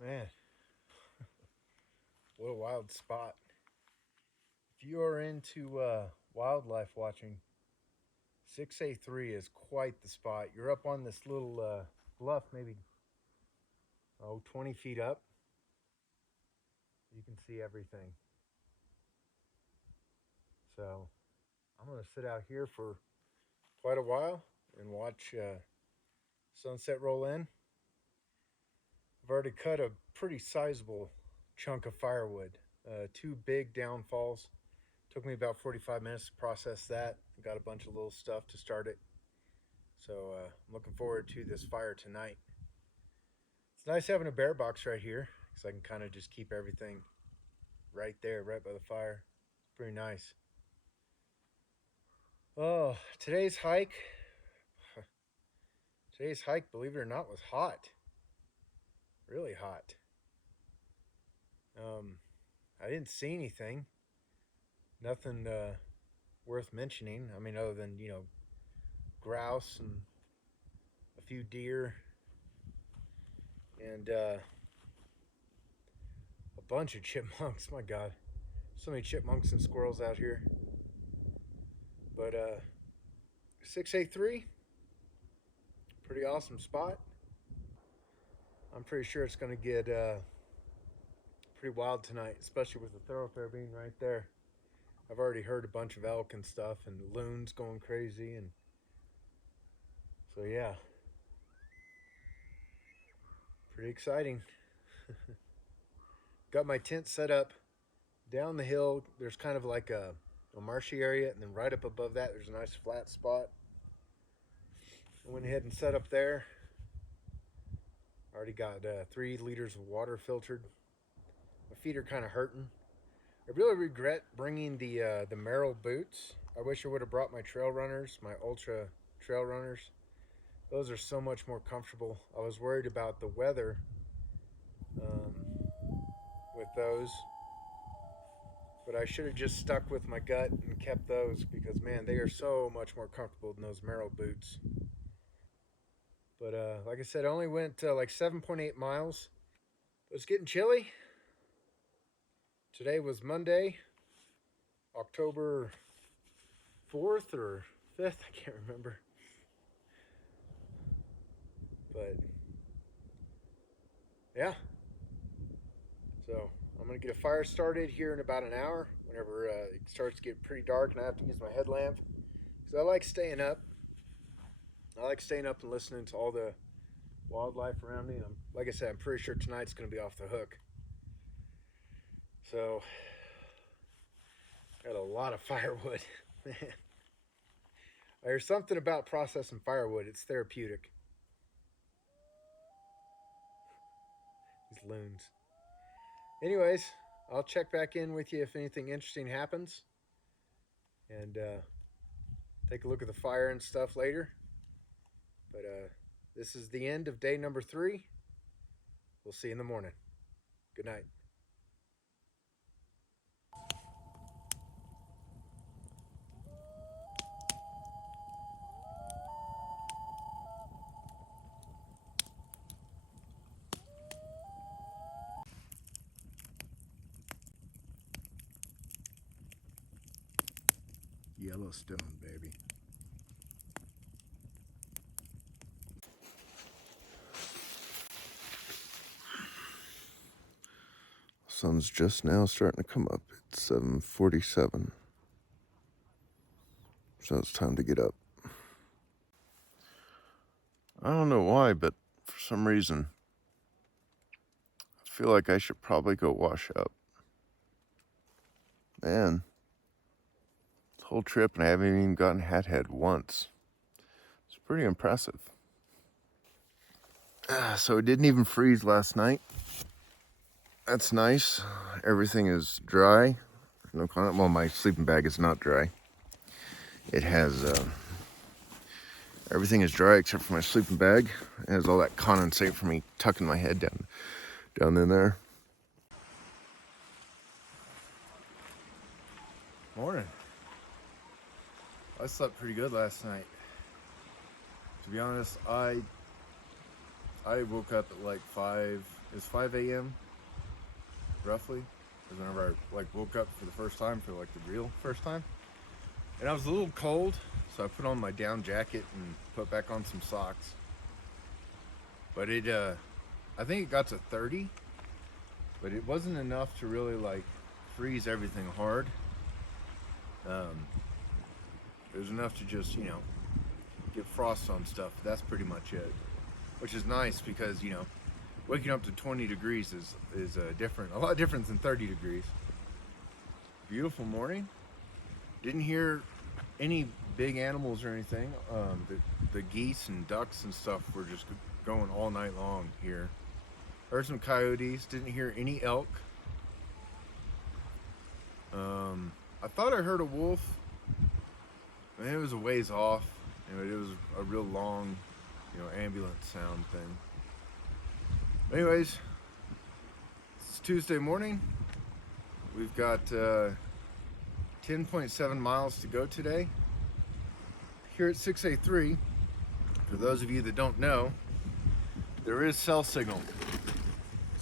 Man, what a wild spot. If you are into wildlife watching, 6A3 is quite the spot. You're up on this little bluff, maybe 20 feet up. You can see everything. So I'm going to sit out here for quite a while and watch sunset roll in. I've already cut a pretty sizable chunk of firewood. 2 big downfalls. Took me about 45 minutes to process that. Got a bunch of little stuff to start it. So I'm looking forward to this fire tonight. It's nice having a bear box right here, because I can kind of just keep everything right there, right by the fire. It's pretty nice. Oh, today's hike, believe it or not, was hot. Really hot. I didn't see anything. Nothing worth mentioning. I mean, other than, grouse and a few deer. And bunch of chipmunks. My God, so many chipmunks and squirrels out here. But 683, pretty awesome spot. I'm pretty sure it's going to get pretty wild tonight, especially with the thoroughfare being right there. I've already heard a bunch of elk and stuff, and loons going crazy, and so yeah, pretty exciting. Got my tent set up down the hill. There's kind of like a marshy area, and then right up above that there's a nice flat spot. I went ahead and set up there. Already got 3 liters of water filtered. My feet are kind of hurting. I really regret bringing the Merrell boots. I wish I would have brought my trail runners, my ultra trail runners. Those are so much more comfortable. I was worried about the weather with those, but I should have just stuck with my gut and kept those, because man, they are so much more comfortable than those Merrell boots. But like I said, I only went like 7.8 miles. It's getting chilly. Today was Monday, October 4th or 5th, I can't remember. But yeah, so I'm gonna get a fire started here in about an hour, whenever it starts to get pretty dark and I have to use my headlamp, because I like staying up. I like staying up and listening to all the wildlife around me. And like I said, I'm pretty sure tonight's gonna be off the hook. So, got a lot of firewood. Man, there's something about processing firewood. It's therapeutic. These loons. Anyways, I'll check back in with you if anything interesting happens, and take a look at the fire and stuff later. But this is the end of day number 3. We'll see you in the morning. Good night. Yellowstone, baby. Sun's just now starting to come up. It's 7:47. So it's time to get up. I don't know why, but for some reason, I feel like I should probably go wash up. Man, this whole trip and I haven't even gotten hat head once. It's pretty impressive. So it didn't even freeze last night. That's nice. Everything is dry. No condensate. Well, my sleeping bag is not dry. It has everything is dry except for my sleeping bag. It has all that condensate for me tucking my head down in there. Morning. I slept pretty good last night. To be honest, I woke up at like 5 a.m. roughly. Because whenever I like woke up for the first time, for like the real first time. And I was a little cold, so I put on my down jacket and put back on some socks. But it I think it got to 30, but it wasn't enough to really like freeze everything hard. It was enough to just, you know, get frost on stuff. That's pretty much it, which is nice because, you know, waking up to 20 degrees is a lot different than 30 degrees. Beautiful morning. Didn't hear any big animals or anything. The geese and ducks and stuff were just going all night long here. Heard some coyotes. Didn't hear any elk. I thought I heard a wolf. I mean, it was a ways off. You know, it was a real long, you know, ambulance sound thing. Anyways, it's Tuesday morning. We've got 10.7 miles to go today. Here at 683, for those of you that don't know, there is cell signal.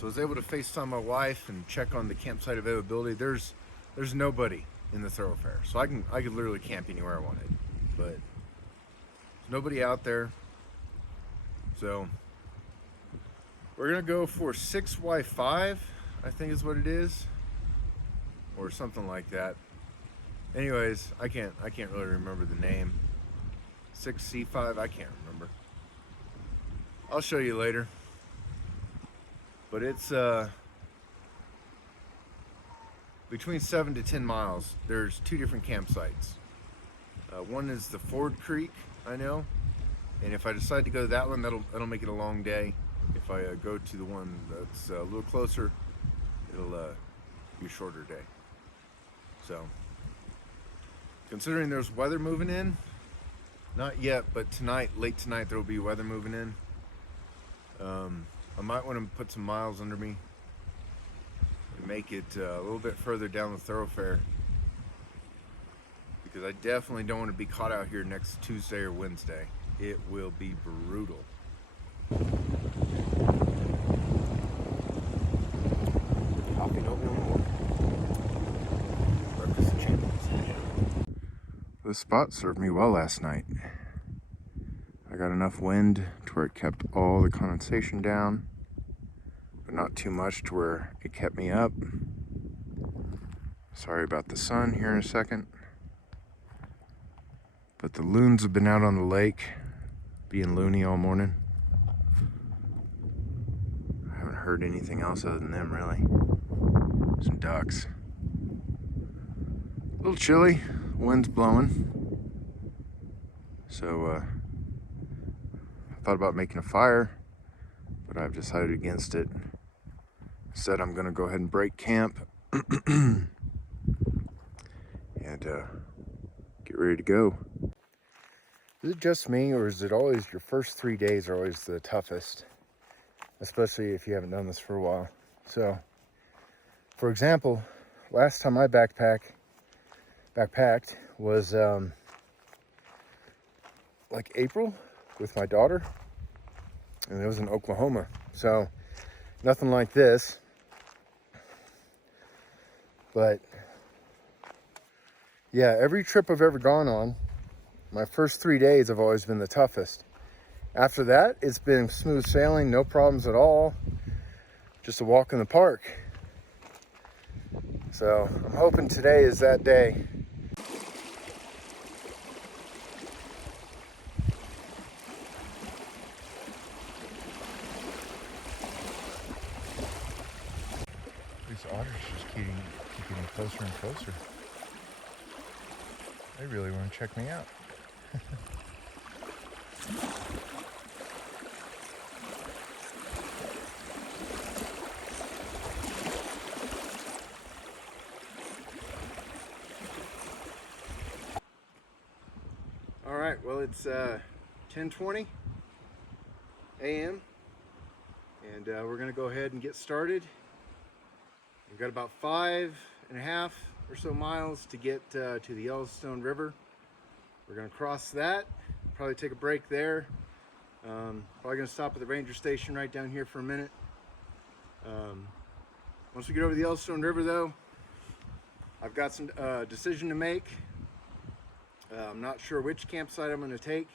So I was able to FaceTime my wife and check on the campsite availability. There's nobody in the Thorofare, so I could literally camp anywhere I wanted, but there's nobody out there. So we're gonna go for 6Y5, I think is what it is, or something like that. Anyways, I can't really remember the name. 6C5, I can't remember. I'll show you later. But it's between 7 to 10 miles. There's 2 different campsites. One is the Ford Creek, I know, and if I decide to go to that one, that'll make it a long day. If I go to the one that's a little closer, it'll be a shorter day. So, considering there's weather moving in, not yet, but tonight, late tonight, there will be weather moving in. I might want to put some miles under me and make it a little bit further down the Thorofare, because I definitely don't want to be caught out here next Tuesday or Wednesday. It will be brutal. Coffee, don't know more. Breakfast champions. This spot served me well last night. I got enough wind to where it kept all the condensation down, but not too much to where it kept me up. Sorry about the sun here in a second. But the loons have been out on the lake, being loony all morning. I haven't heard anything else other than them, really. Some ducks. A little chilly, wind's blowing. So, I thought about making a fire, but I've decided against it. Instead, I'm gonna go ahead and break camp and get ready to go. Is it just me, or is it always your first 3 days are always the toughest? Especially if you haven't done this for a while. So, for example, last time I backpacked was like April with my daughter, and it was in Oklahoma. So nothing like this, but yeah, every trip I've ever gone on, my first 3 days have always been the toughest. After that, it's been smooth sailing, no problems at all, just a walk in the park. So I'm hoping today is that day. These otters just keep getting closer and closer. They really want to check me out. All right, well, it's 10:20 a.m. and we're gonna go ahead and get started. We've got about 5.5 or so miles to get to the Yellowstone River. We're gonna cross that, probably take a break there. Probably gonna stop at the ranger station right down here for a minute. Once we get over the Yellowstone River though, I've got some decision to make. I'm not sure which campsite I'm gonna take.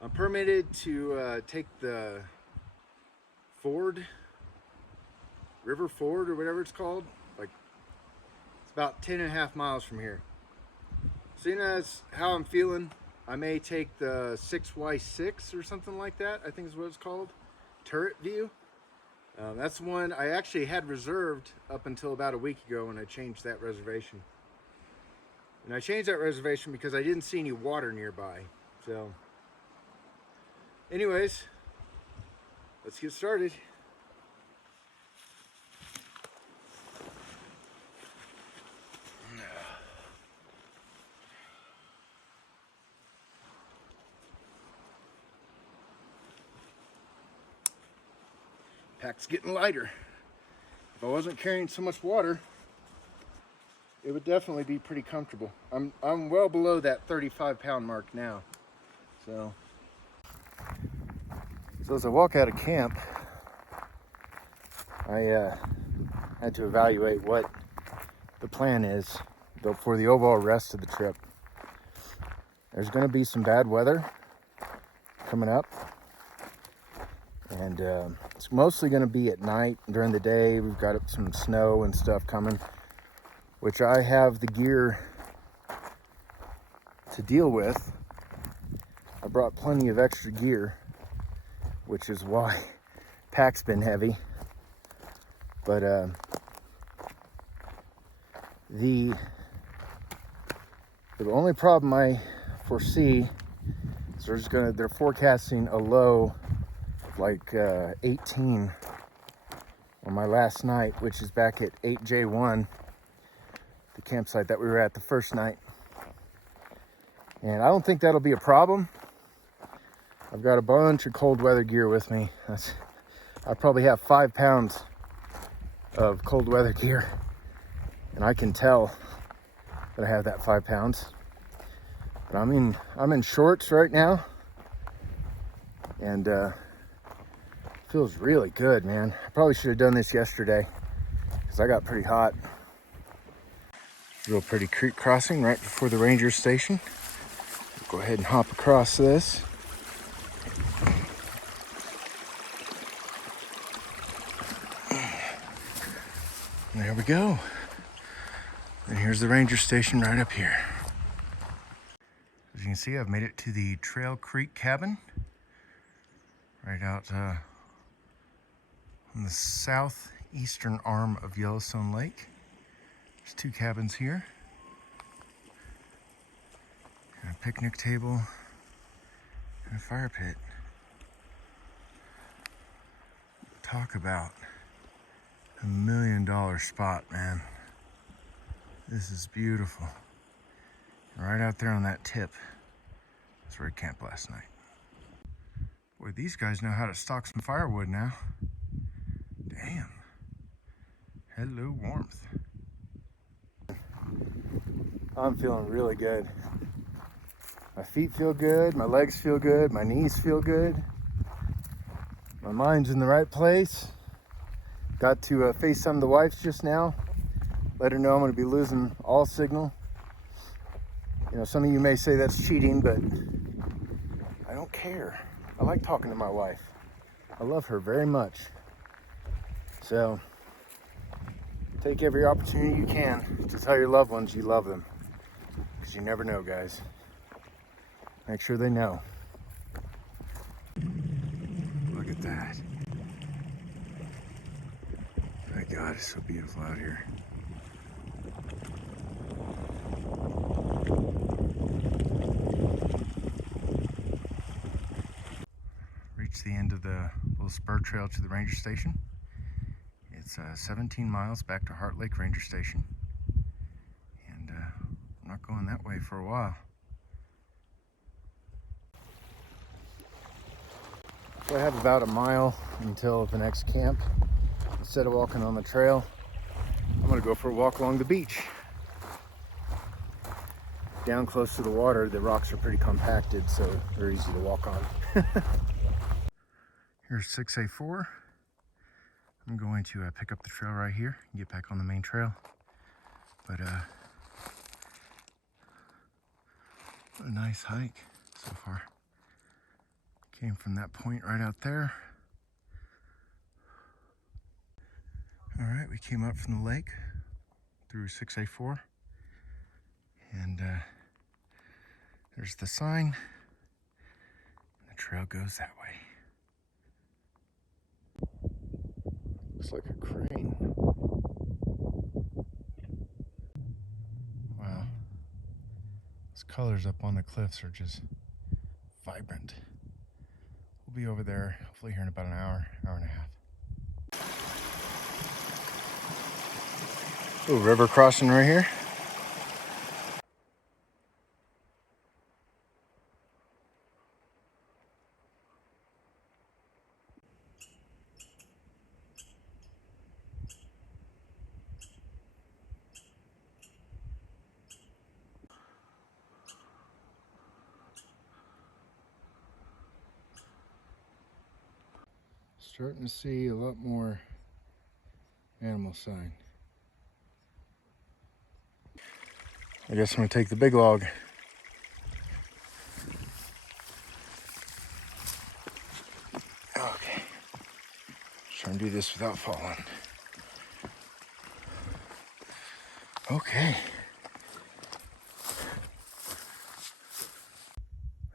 I'm permitted to take the River Ford or whatever it's called. Like, it's about 10.5 miles from here. Seeing as how I'm feeling, I may take the 6Y6 or something like that, I think is what it's called. Turret view. That's one I actually had reserved up until about a week ago when I changed that reservation. And I changed that reservation because I didn't see any water nearby. So, anyways, let's get started. Pack's getting lighter. If I wasn't carrying so much water, it would definitely be pretty comfortable. I'm well below that 35-pound mark now. So as I walk out of camp, I had to evaluate what the plan is for the overall rest of the trip. There's going to be some bad weather coming up, and it's mostly going to be at night. During the day, we've got some snow and stuff coming, which I have the gear to deal with. I brought plenty of extra gear, which is why pack's been heavy. But the only problem I foresee is they're forecasting a low of like 18 on my last night, which is back at 8J1, the campsite that we were at the first night. And I don't think that'll be a problem. I've got a bunch of cold weather gear with me. I probably have 5 pounds of cold weather gear, and I can tell that I have that 5 pounds. But I'm in shorts right now, and feels really good, man. I probably should have done this yesterday because I got pretty hot. Real pretty creek crossing right before the ranger station. Go ahead and hop across this. There we go. And here's the ranger station right up here. As you can see, I've made it to the Trail Creek cabin. Right out on the southeastern arm of Yellowstone Lake. There's 2 cabins here. And a picnic table and a fire pit. Talk about $1 million spot, man. This is beautiful. Right out there on that tip. That's where I camped last night. Boy, these guys know how to stock some firewood now. Damn. Hello, warmth. I'm feeling really good. My feet feel good, my legs feel good, my knees feel good. My mind's in the right place. Got to FaceTime the wife just now. Let her know I'm going to be losing all signal. You know, some of you may say that's cheating, but I don't care. I like talking to my wife. I love her very much. So, take every opportunity you can to tell your loved ones you love them. Because you never know, guys. Make sure they know. Look at that. My God, it's so beautiful out here. Reached the end of the little spur trail to the ranger station. It's 17 miles back to Heart Lake Ranger Station. And I'm not going that way for a while. So I have about a mile until the next camp. Instead of walking on the trail, I'm gonna go for a walk along the beach. Down close to the water, the rocks are pretty compacted, so they're easy to walk on. Here's 6A4. I'm going to pick up the trail right here and get back on the main trail. But what a nice hike so far. Came from that point right out there. All right, we came up from the lake through 6A4, and there's the sign. The trail goes that way. Looks like a crane. Wow. Those colors up on the cliffs are just vibrant. We'll be over there hopefully here in about an hour, hour and a half. Ooh, river crossing right here. Starting to see a lot more Animal sign. I guess I'm gonna take the big log. Okay. Trying to do this without falling. Okay.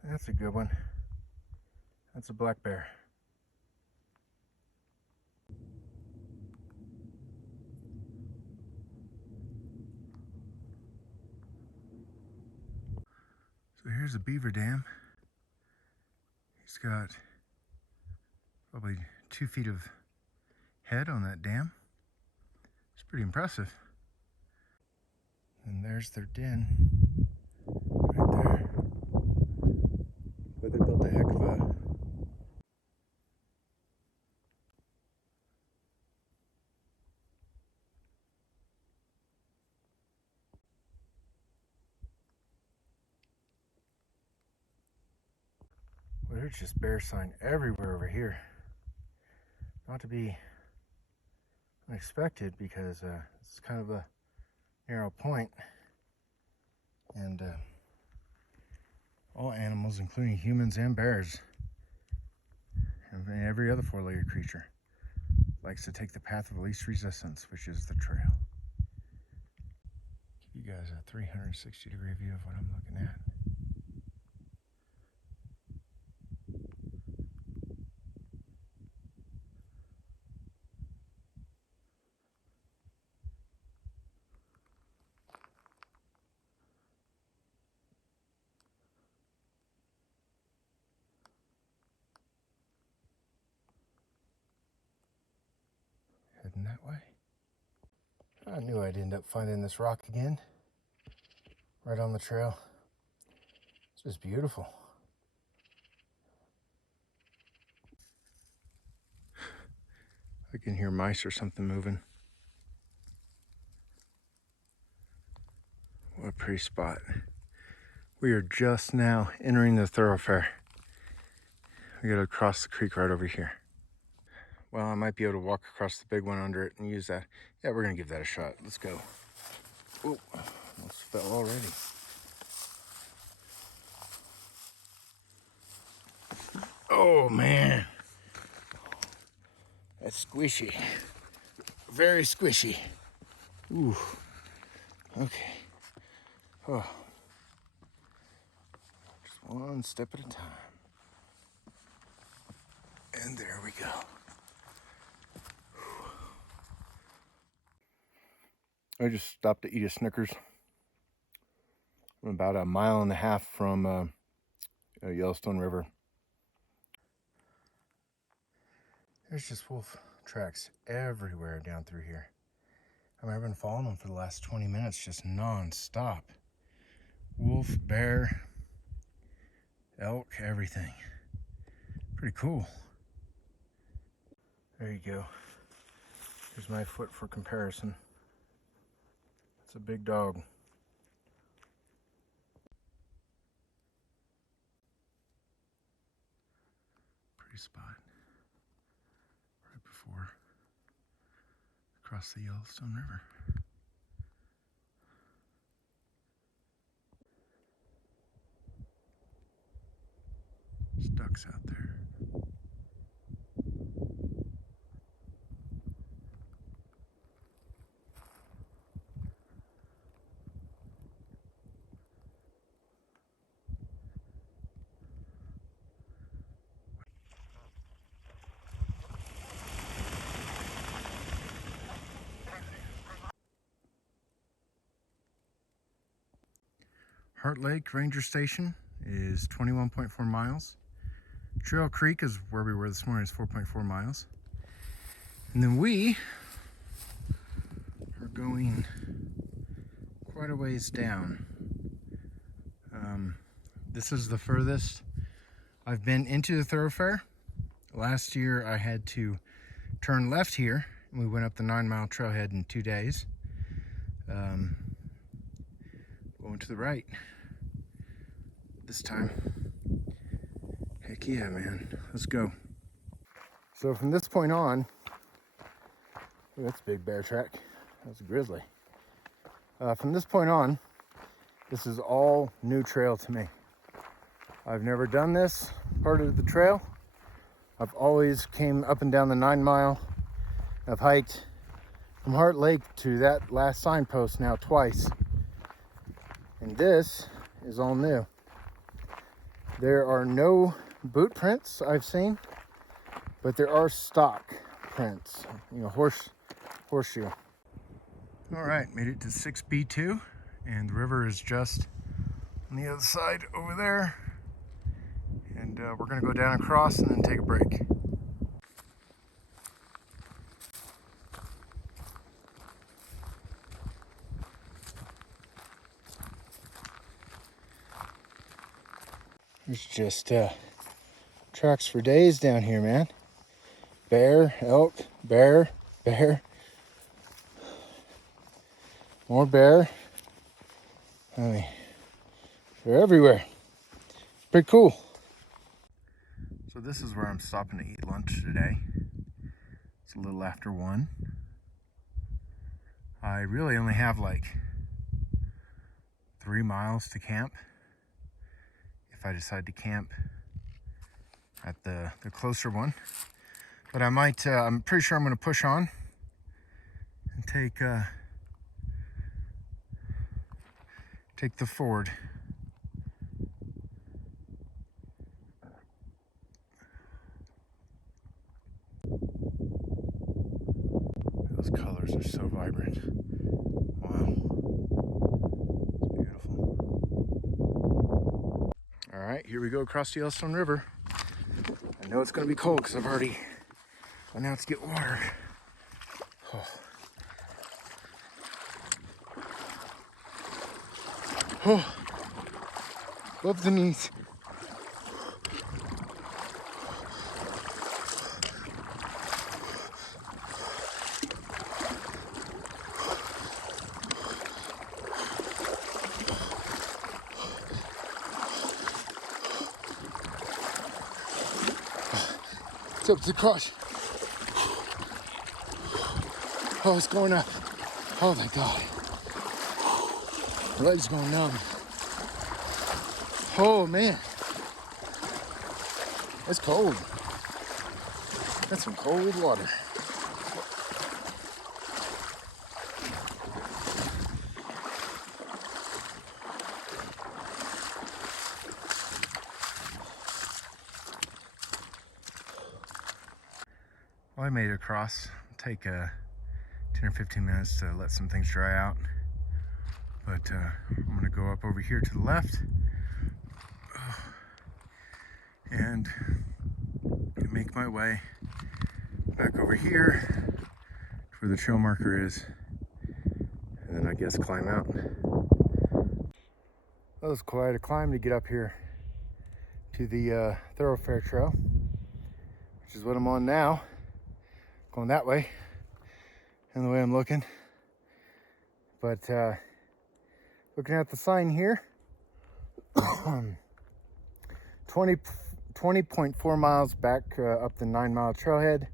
That's a good one. That's a black bear. So here's a beaver dam. He's got probably 2 feet of head on that dam. It's pretty impressive. And there's their den right there. But they built a heck of a well, there's just bear sign everywhere over here. Not to be unexpected because it's kind of a narrow point, and all animals, including humans and bears, and every other four-legged creature, likes to take the path of least resistance, which is the trail. Give you guys a 360-degree view of what I'm looking at. Heading that way. I knew I'd end up finding this rock again, right on the trail. It's just beautiful. I can hear mice or something moving. What a pretty spot. We are just now entering the thoroughfare. We gotta cross the creek right over here. Well, I might be able to walk across the big one under it and use that. Yeah, we're gonna give that a shot. Let's go. Oh, almost fell already. Oh man, that's squishy. Very squishy. Ooh, okay. Oh, just one step at a time. And there we go. I just stopped to eat a Snickers. I'm about 1.5 miles from Yellowstone River. There's just wolf tracks everywhere down through here. I mean, I've been following them for the last 20 minutes, just non-stop. Wolf, bear, elk, everything. Pretty cool. There you go. Here's my foot for comparison. It's a big dog. Pretty spot. Right before across the Yellowstone River. There's ducks out there. Heart Lake Ranger Station is 21.4 miles. Trail Creek is where we were this morning, is 4.4 miles. And then we are going quite a ways down. This is the furthest I've been into the thoroughfare. Last year I had to turn left here, and we went up the 9-mile trailhead in 2 days. Going to the right this time. Heck yeah, man. Let's go. So from this point on, Ooh, that's a big bear track. That's a grizzly. From this point on, this is all new trail to me. I've never done this part of the trail. I've always came up and down the 9 mile. I've hiked from Heart Lake to that last signpost now twice. And this is all new. There are no boot prints I've seen, but there are stock prints, you know, horseshoe. All right, made it to 6B2, and the river is just on the other side over there. And we're gonna go down across and then take a break. There's just tracks for days down here, man. Bear, elk, bear, bear. More bear. I mean, they're everywhere. Pretty cool. So this is where I'm stopping to eat lunch today. It's a little after 1. I really only have like 3 miles to camp. If I decide to camp at the closer one. But I might, I'm pretty sure I'm gonna push on and take the ford. Those colors are so vibrant. Wow. It's beautiful. All right, here we go across the Yellowstone River. I know it's gonna be cold because I've already gone out to get water. Oh. Oh. Above the knees. It's up to the crotch. Oh, it's going up. Oh my God. My leg's going numb. Oh man. It's cold. That's some cold water. Well, I made it across. Take 10 or 15 minutes to let some things dry out. But I'm gonna go up over here to the left and make my way back over here to where the trail marker is, and then I guess climb out. That was quite a climb to get up here to the Thorofare trail, which is what I'm on now, going that way and the way I'm looking. But looking at the sign here, 20.4 miles back up the 9 mile trailhead.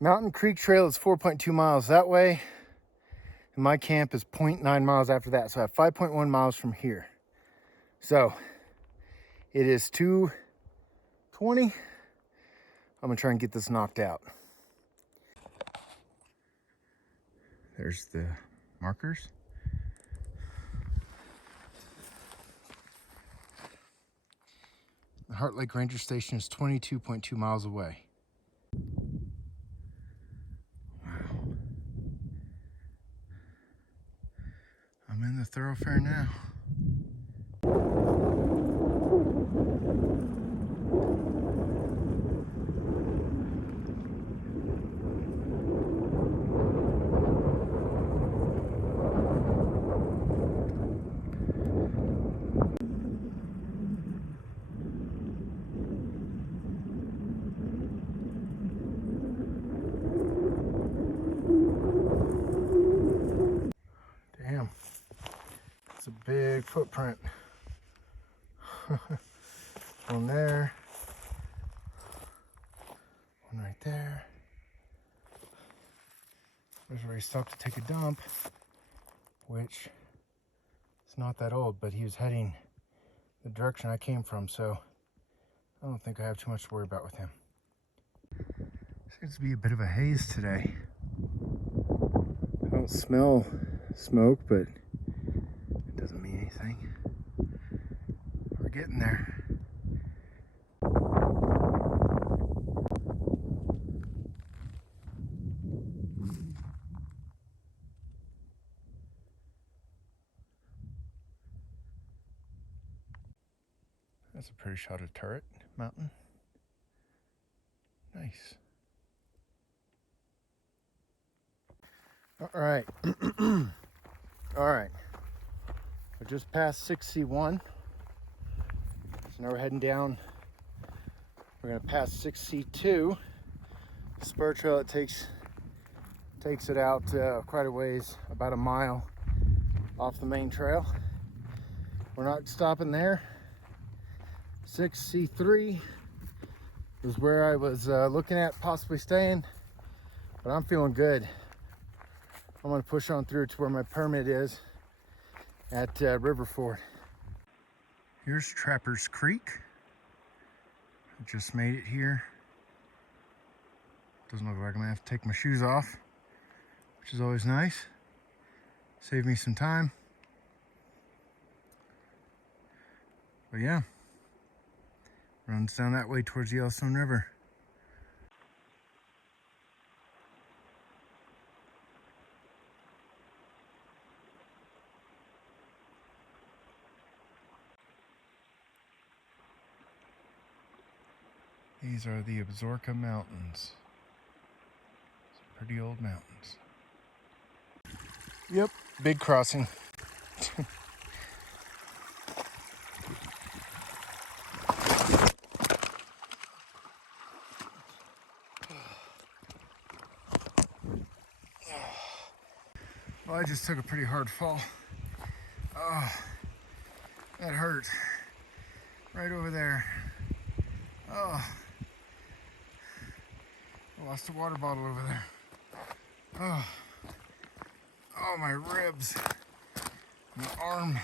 Mountain Creek Trail is 4.2 miles that way. And my camp is 0.9 miles after that. So I have 5.1 miles from here. So it is 2:20. I'm gonna try and get this knocked out. There's the markers. The Heart Lake Ranger Station is 22.2 miles away. Wow. I'm in the Thorofare now. Damn, it's a big footprint. One there, one right there. There's where he stopped to take a dump, which is not that old, but he was heading the direction I came from, so I don't think I have too much to worry about with him. Seems to be a bit of a haze today. I don't smell smoke, but it doesn't mean anything. We're getting there. That's a pretty shot of Turret Mountain. Nice. All right. All right. We're just past 6C1. So now we're heading down. We're gonna pass 6C2. The spur trail, it takes it out quite a ways, about a mile off the main trail. We're not stopping there. 6C3 is where I was looking at possibly staying, but I'm feeling good. I'm gonna push on through to where my permit is at River Ford. Here's Trappers Creek. I just made it here. Doesn't look like I'm gonna have to take my shoes off, which is always nice. Save me some time. But yeah, runs down that way towards the Yellowstone River. These are the Absaroka Mountains. Some pretty old mountains. Yep, big crossing. Well, I just took a pretty hard fall. Oh, that hurt. Right over there. Oh, I lost a water bottle over there. Oh, my ribs, my arm.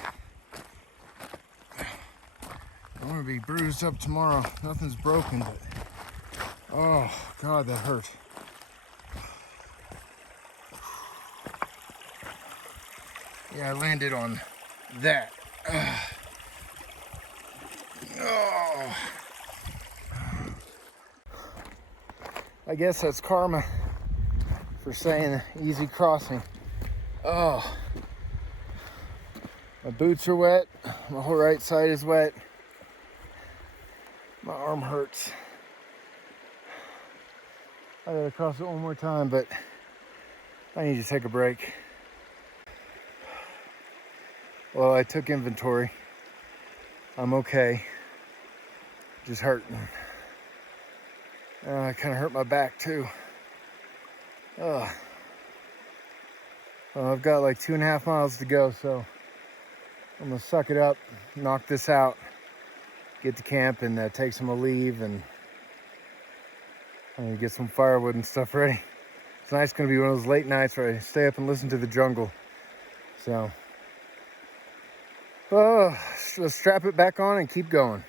I'm gonna be bruised up tomorrow. Nothing's broken, but oh God, that hurt. Yeah, I landed on that. Oh. I guess that's karma for saying easy crossing. Oh, my boots are wet. My whole right side is wet. My arm hurts. I gotta cross it one more time, but I need to take a break. Well, I took inventory. I'm okay. Just hurting. I kind of hurt my back too. Well, I've got like 2.5 miles to go, so I'm gonna suck it up, knock this out, get to camp, and take some leave, and I'm gonna get some firewood and stuff ready. Tonight's gonna be one of those late nights where I stay up and listen to the jungle. So, let's strap it back on and keep going.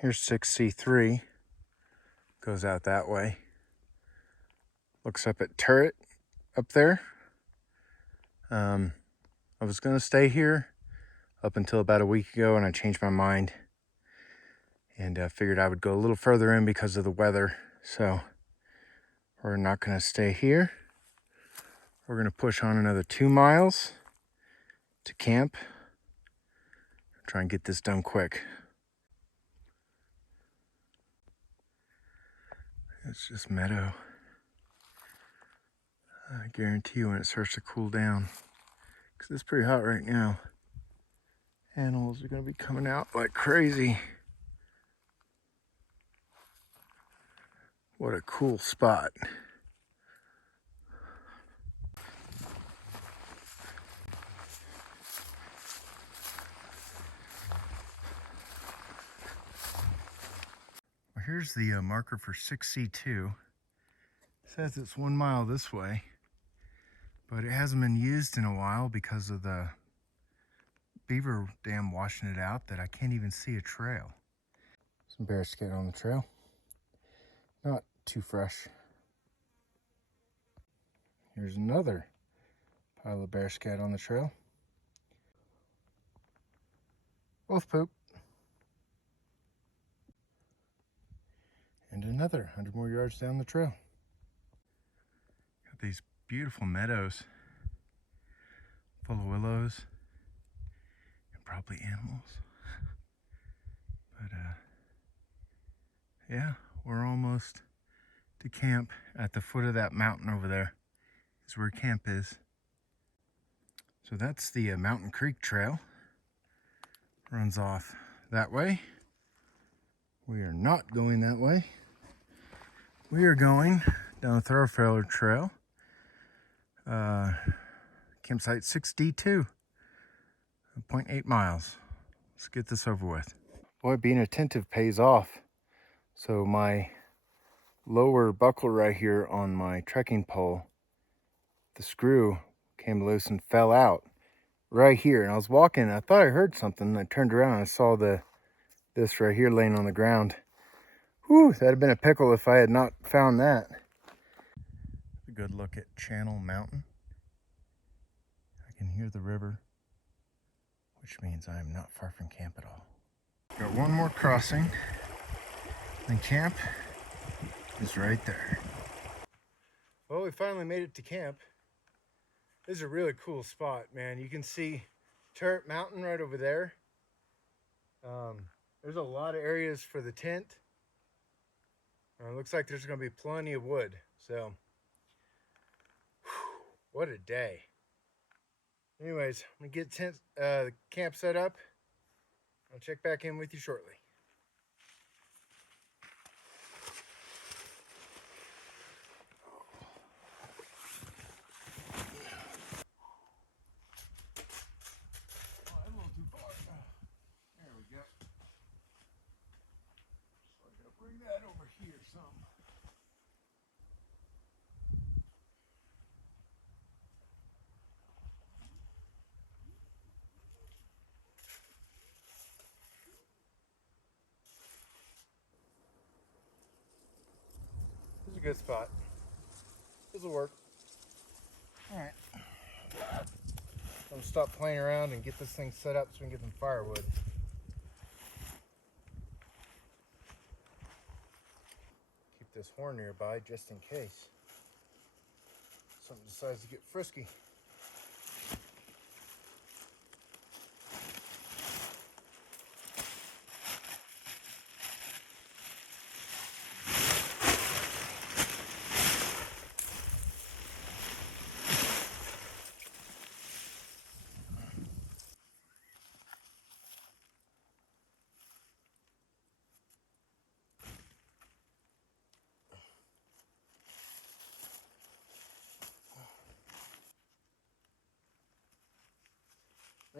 Here's 6C3, goes out that way. Looks up at Turret up there. I was gonna stay here up until about a week ago, and I changed my mind and figured I would go a little further in because of the weather. So we're not gonna stay here. We're gonna push on another 2 miles to camp. Try and get this done quick. It's just meadow. I guarantee you when it starts to cool down, because it's pretty hot right now, animals are gonna be coming out like crazy. What a cool spot. here's the marker for 6C2. It says it's 1 mile this way, but it hasn't been used in a while because of the beaver dam washing it out that I can't even see a trail. Some bear scat on the trail. Not too fresh. Here's another pile of bear scat on the trail. Wolf poop. And another 100 more yards down the trail. Got these beautiful meadows full of willows and probably animals. But yeah, we're almost to camp at the foot of that mountain over there. Is where camp is. So that's the Mountain Creek Trail. Runs off that way. We are not going that way. We are going down the Thorofare Trail. Campsite 6D2. 0.8 miles. Let's get this over with. Boy, being attentive pays off. So my lower buckle right here on my trekking pole, the screw came loose and fell out right here. And I was walking and I thought I heard something. I turned around and I saw this right here laying on the ground. Whew, that'd have been a pickle if I had not found that. A good look at Channel Mountain. I can hear the river, which means I am not far from camp at all. Got one more crossing, and camp is right there. Well, we finally made it to camp. This is a really cool spot, man. You can see Turret Mountain right over there. There's a lot of areas for the tent. It looks like there's going to be plenty of wood. So, whew, what a day. Anyways, I'm going to get the camp set up. I'll check back in with you shortly. Oh, that's a little too far. There we go. So I gotta bring that over here some. This is a good spot. This will work. Alright. I'm gonna stop playing around and get this thing set up so we can get some firewood. Keep this horn nearby just in case something decides to get frisky.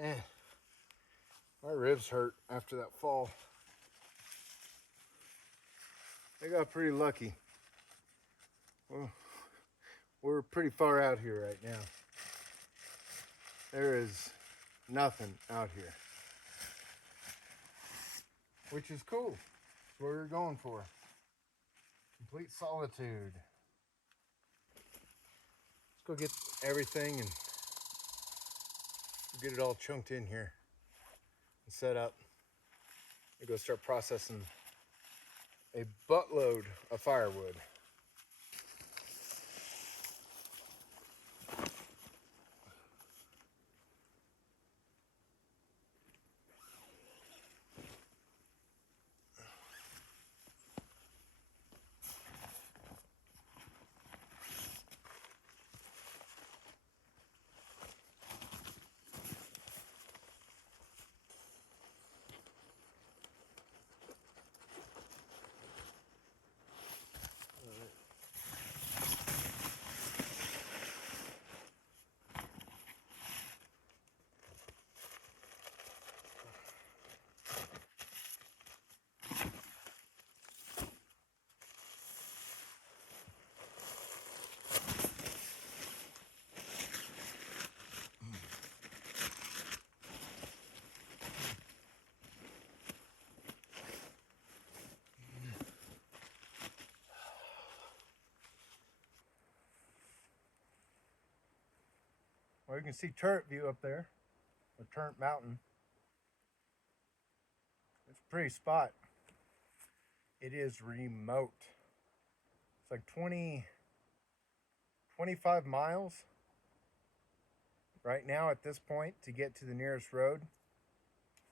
Man, my ribs hurt after that fall. I got pretty lucky. Well, we're pretty far out here right now. There is nothing out here, which is cool. That's what we're going for. Complete solitude. Let's go get everything and get it all chunked in here and set up. We go start processing a buttload of firewood. Well, you can see Turret View up there, or Turret Mountain. It's a pretty spot. It is remote. It's like 25 miles right now at this point to get to the nearest road,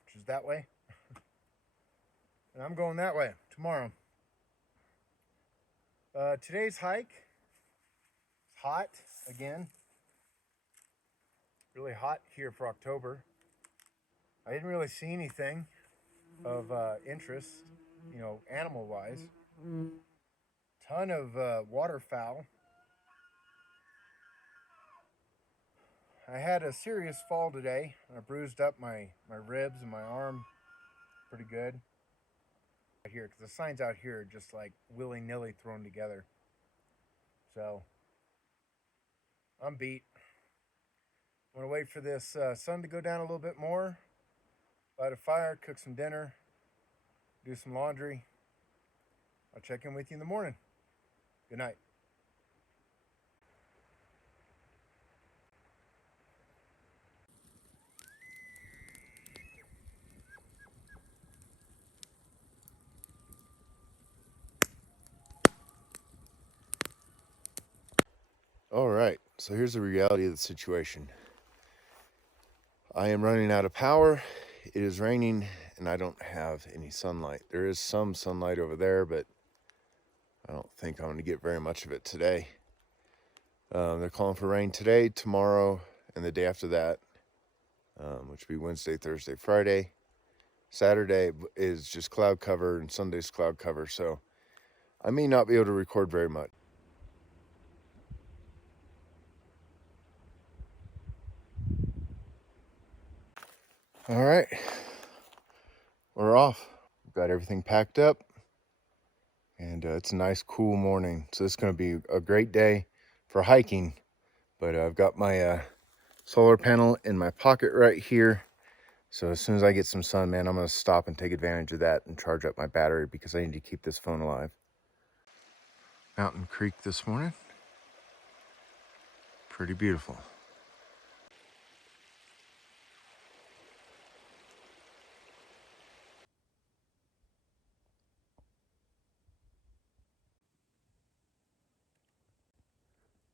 which is that way. And I'm going that way tomorrow. Today's hike is hot again. Really hot here for October. I didn't really see anything of interest, you know, animal-wise. Ton of waterfowl. I had a serious fall today. I bruised up my ribs and my arm pretty good. Here, because the signs out here are just like willy-nilly thrown together. So I'm beat. I'm gonna wait for this sun to go down a little bit more, light a fire, cook some dinner, do some laundry. I'll check in with you in the morning. Good night. All right, so here's the reality of the situation. I am running out of power. It is raining and I don't have any sunlight. There is some sunlight over there, but I don't think I'm going to get very much of it today. They're calling for rain today, tomorrow, and the day after that, which would be Wednesday, Thursday, Friday. Saturday is just cloud cover and Sunday's cloud cover, so I may not be able to record very much. All right, we're off. We've got everything packed up, and it's a nice, cool morning. So this is going to be a great day for hiking, but I've got my solar panel in my pocket right here. So as soon as I get some sun, man, I'm going to stop and take advantage of that and charge up my battery because I need to keep this phone alive. Mountain Creek this morning. Pretty beautiful.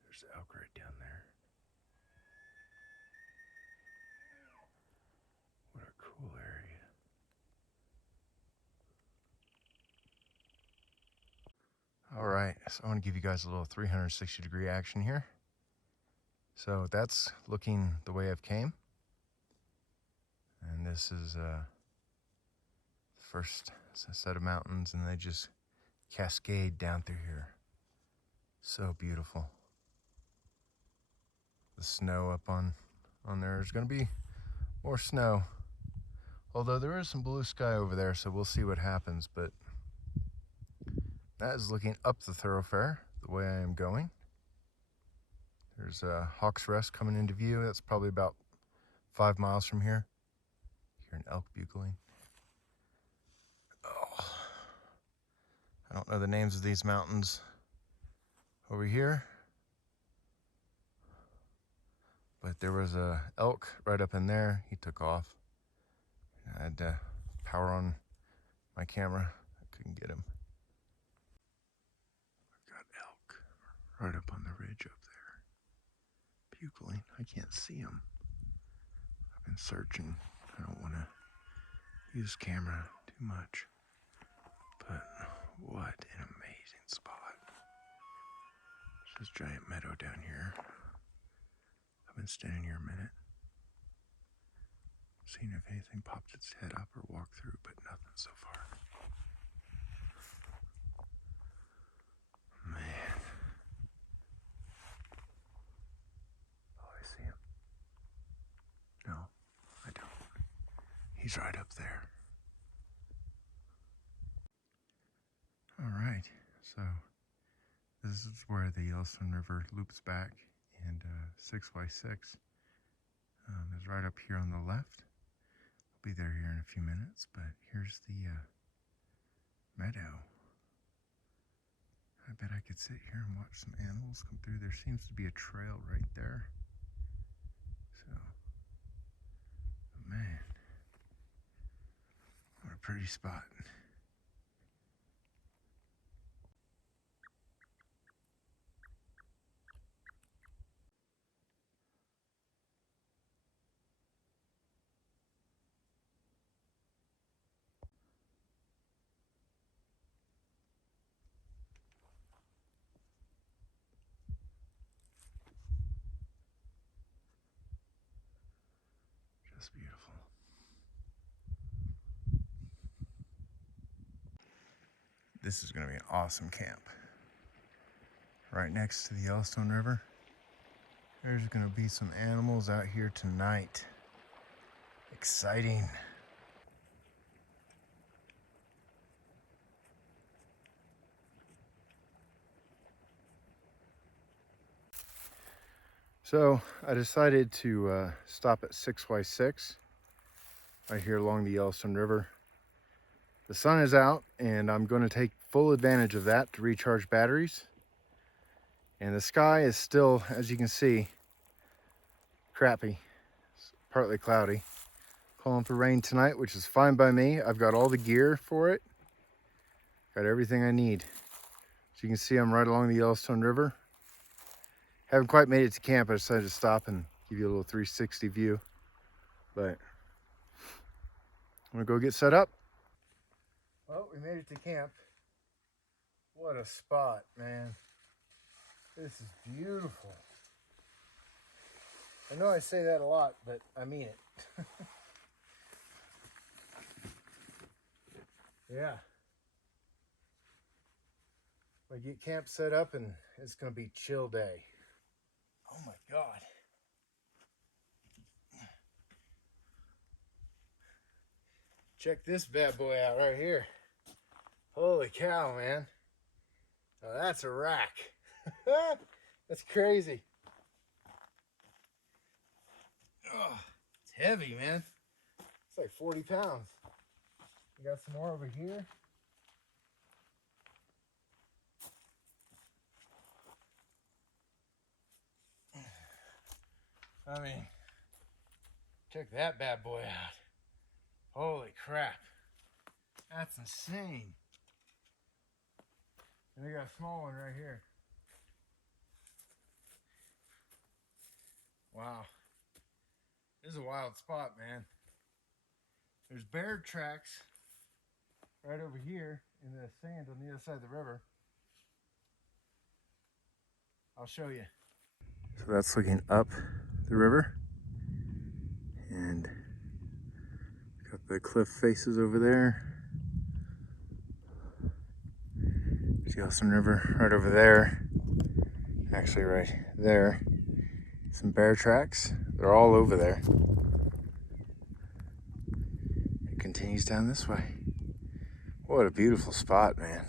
There's elk right down there. What a cool area. All right, so I want to give you guys a little 360-degree action here. So that's looking the way I've came. And this is first set of mountains, and they just cascade down through here. So beautiful. The snow up on there is going to be more snow. Although there is some blue sky over there, so we'll see what happens. But that is looking up the thoroughfare the way I am going. There's a Hawk's Rest coming into view. That's probably about 5 miles from here. Hear an elk bugling. Oh, I don't know the names of these mountains over here, but there was a elk right up in there. He took off. I had to power on my camera. I couldn't get him. I've got elk right up on the ridge up there. Bugling. I can't see him. I've been searching. I don't want to use camera too much. But what an amazing spot. There's this giant meadow down here. I've been standing here a minute, seeing if anything popped its head up or walked through, but nothing so far. Man. Oh, I see him. No, I don't. He's right up there. All right, so this is where the Yellowstone River loops back, and 6x6 is right up here on the left. I'll be there here in a few minutes, but here's the meadow. I bet I could sit here and watch some animals come through. There seems to be a trail right there. Man, what a pretty spot. Just beautiful. This is going to be an awesome camp. Right next to the Yellowstone River. There's going to be some animals out here tonight. Exciting. So I decided to stop at 6x6 right here along the Yellowstone River. The sun is out and I'm going to take full advantage of that to recharge batteries. And the sky is still, as you can see, crappy. It's partly cloudy. Calling for rain tonight, which is fine by me. I've got all the gear for it. Got everything I need. As you can see, I'm right along the Yellowstone River. Haven't quite made it to camp. I decided to stop and give you a little 360 view. But I'm gonna go get set up. Well, we made it to camp. What a spot, man. This is beautiful. I know I say that a lot, but I mean it. Yeah. I get camp set up and it's gonna be chill day. Oh my God. Check this bad boy out right here. Holy cow, man. Oh, that's a rack. That's crazy. Oh, it's heavy, man. It's like 40 pounds. We got some more over here. I mean, check that bad boy out. Holy crap. That's insane. And we got a small one right here. Wow. This is a wild spot, man. There's bear tracks right over here in the sand on the other side of the river. I'll show you. So that's looking up the river. And got the cliff faces over there. There's Yellowstone River right over there. Actually right there. Some bear tracks. They're all over there. It continues down this way. What a beautiful spot, man.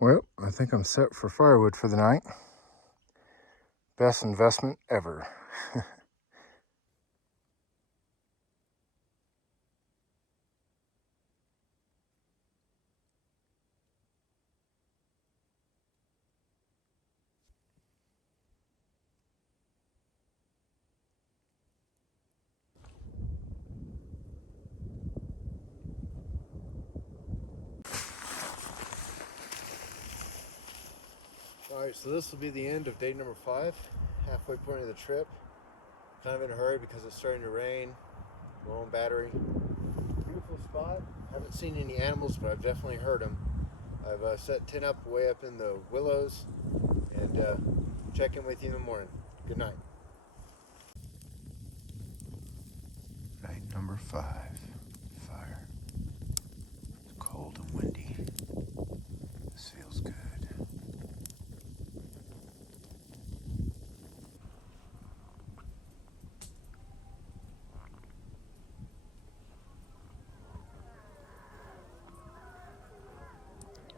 Well, I think I'm set for firewood for the night. Best investment ever. Alright, so this will be the end of day number 5. Halfway point of the trip. Kind of in a hurry because it's starting to rain. Low on battery. Beautiful spot. Haven't seen any animals, but I've definitely heard them. I've set tent up way up in the willows and check in with you in the morning. Good night. Night number 5. Fire. It's cold and windy. This feels good.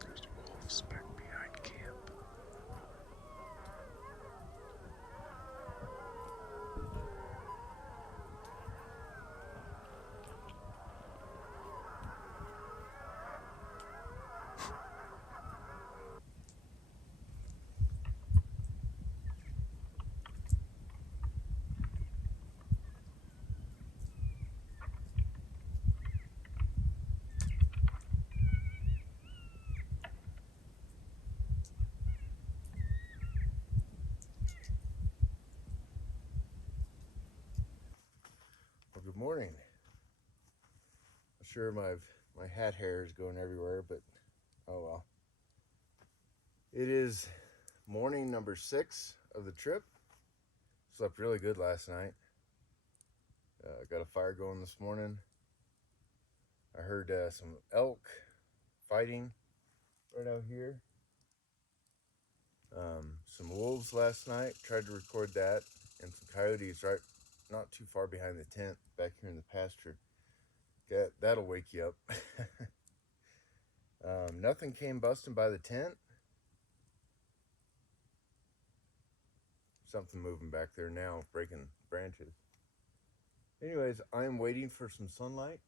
There's wolves back behind camp. morning. I'm sure my hat hair is going everywhere, but oh well. It is morning number 6 of the trip. Slept really good last night. Got a fire going this morning. I heard some elk fighting right out here. Some wolves last night. Tried to record that, and some coyotes right not too far behind the tent back here in the pasture. That'll wake you up. Nothing came busting by the tent. Something moving back there now, breaking branches. Anyways, I'm waiting for some sunlight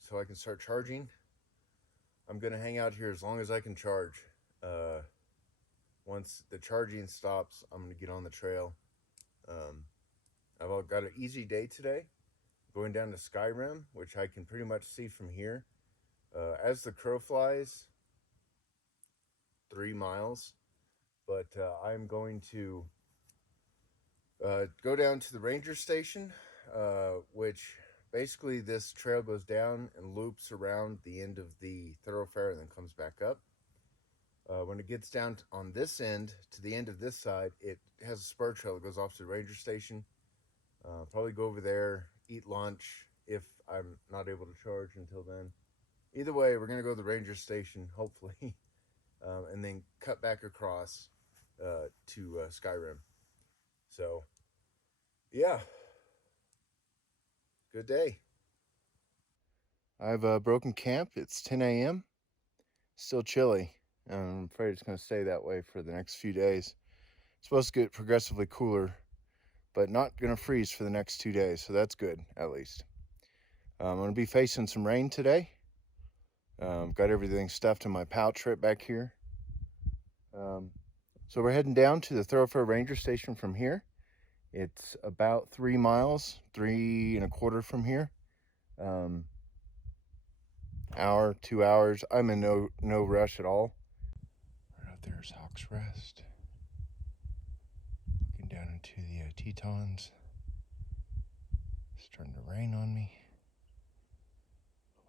so I can start charging. I'm gonna hang out here as long as I can charge. Once the charging stops, I'm gonna get on the trail. I've got an easy day today. Going down to Skyrim, which I can pretty much see from here. As the crow flies, 3 miles. But I'm going to go down to the ranger station, which basically this trail goes down and loops around the end of the thoroughfare and then comes back up. When it gets down on this end to the end of this side, it has a spur trail that goes off to the ranger station. Probably go over there, eat lunch if I'm not able to charge until then. Either way, we're gonna go to the ranger station, hopefully, and then cut back across to Skyrim. So, yeah, good day. I've broken camp. It's 10 a.m. Still chilly. I'm afraid it's going to stay that way for the next few days. It's supposed to get progressively cooler, but not going to freeze for the next 2 days, so that's good, at least. I'm going to be facing some rain today. Got everything stuffed in my pouch right back here. So we're heading down to the Thorofare Ranger Station from here. It's about 3 miles, 3.25 from here. Hour, 2 hours. I'm in no rush at all. Right out there is Hawk's Rest. Looking down into the Tetons. It's starting to rain on me.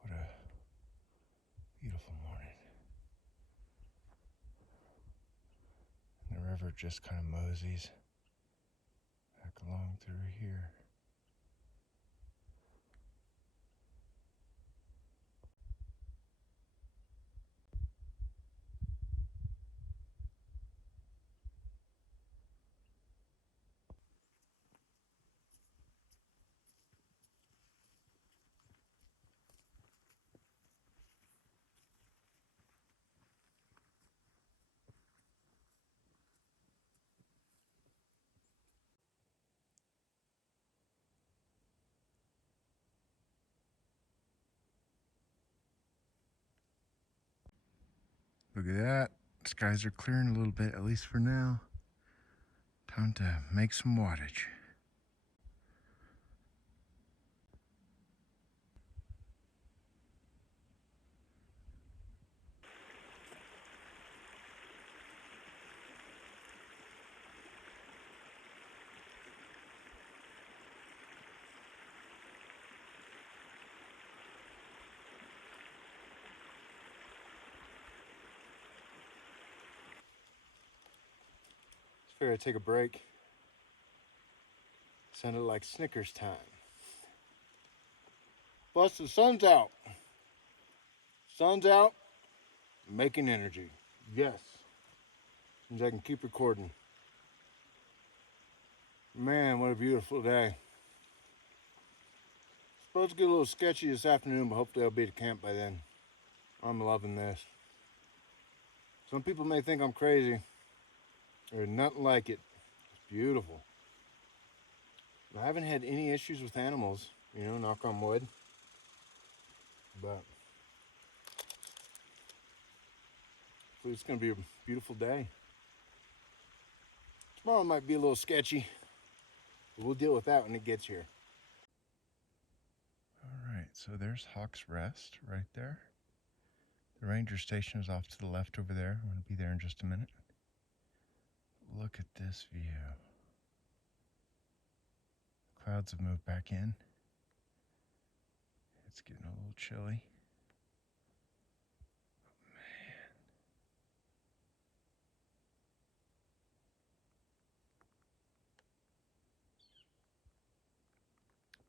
What a beautiful morning. And the river just kind of moseys back along through here. Look at that. Skies are clearing a little bit, at least for now. Time to make some wattage. Figured I'd take a break. Sounded like Snickers time. Plus the sun's out. Sun's out, making energy. Yes. Means I can keep recording. Man, what a beautiful day. Supposed to get a little sketchy this afternoon, but hopefully I'll be at camp by then. I'm loving this. Some people may think I'm crazy. There's nothing like it. It's beautiful. I haven't had any issues with animals, knock on wood. But it's going to be a beautiful day. Tomorrow might be a little sketchy, but we'll deal with that when it gets here. All right, so there's Hawk's Rest right there. The ranger station is off to the left over there. I'm going to be there in just a minute. Look at this view. Clouds have moved back in. It's getting a little chilly.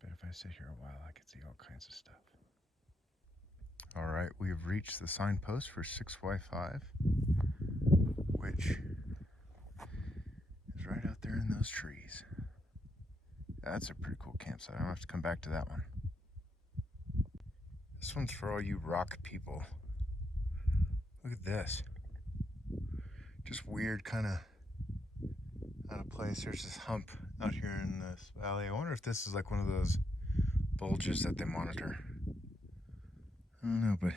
But if I sit here a while, I can see all kinds of stuff. All right, we've reached the signpost for 6Y5, which is right out there in those trees. That's a pretty cool campsite. I'll have to come back to that one. This one's for all you rock people. Look at this. Just weird kind of out of place. There's this hump out here in this valley. I wonder if this is like one of those bulges that they monitor. I don't know, but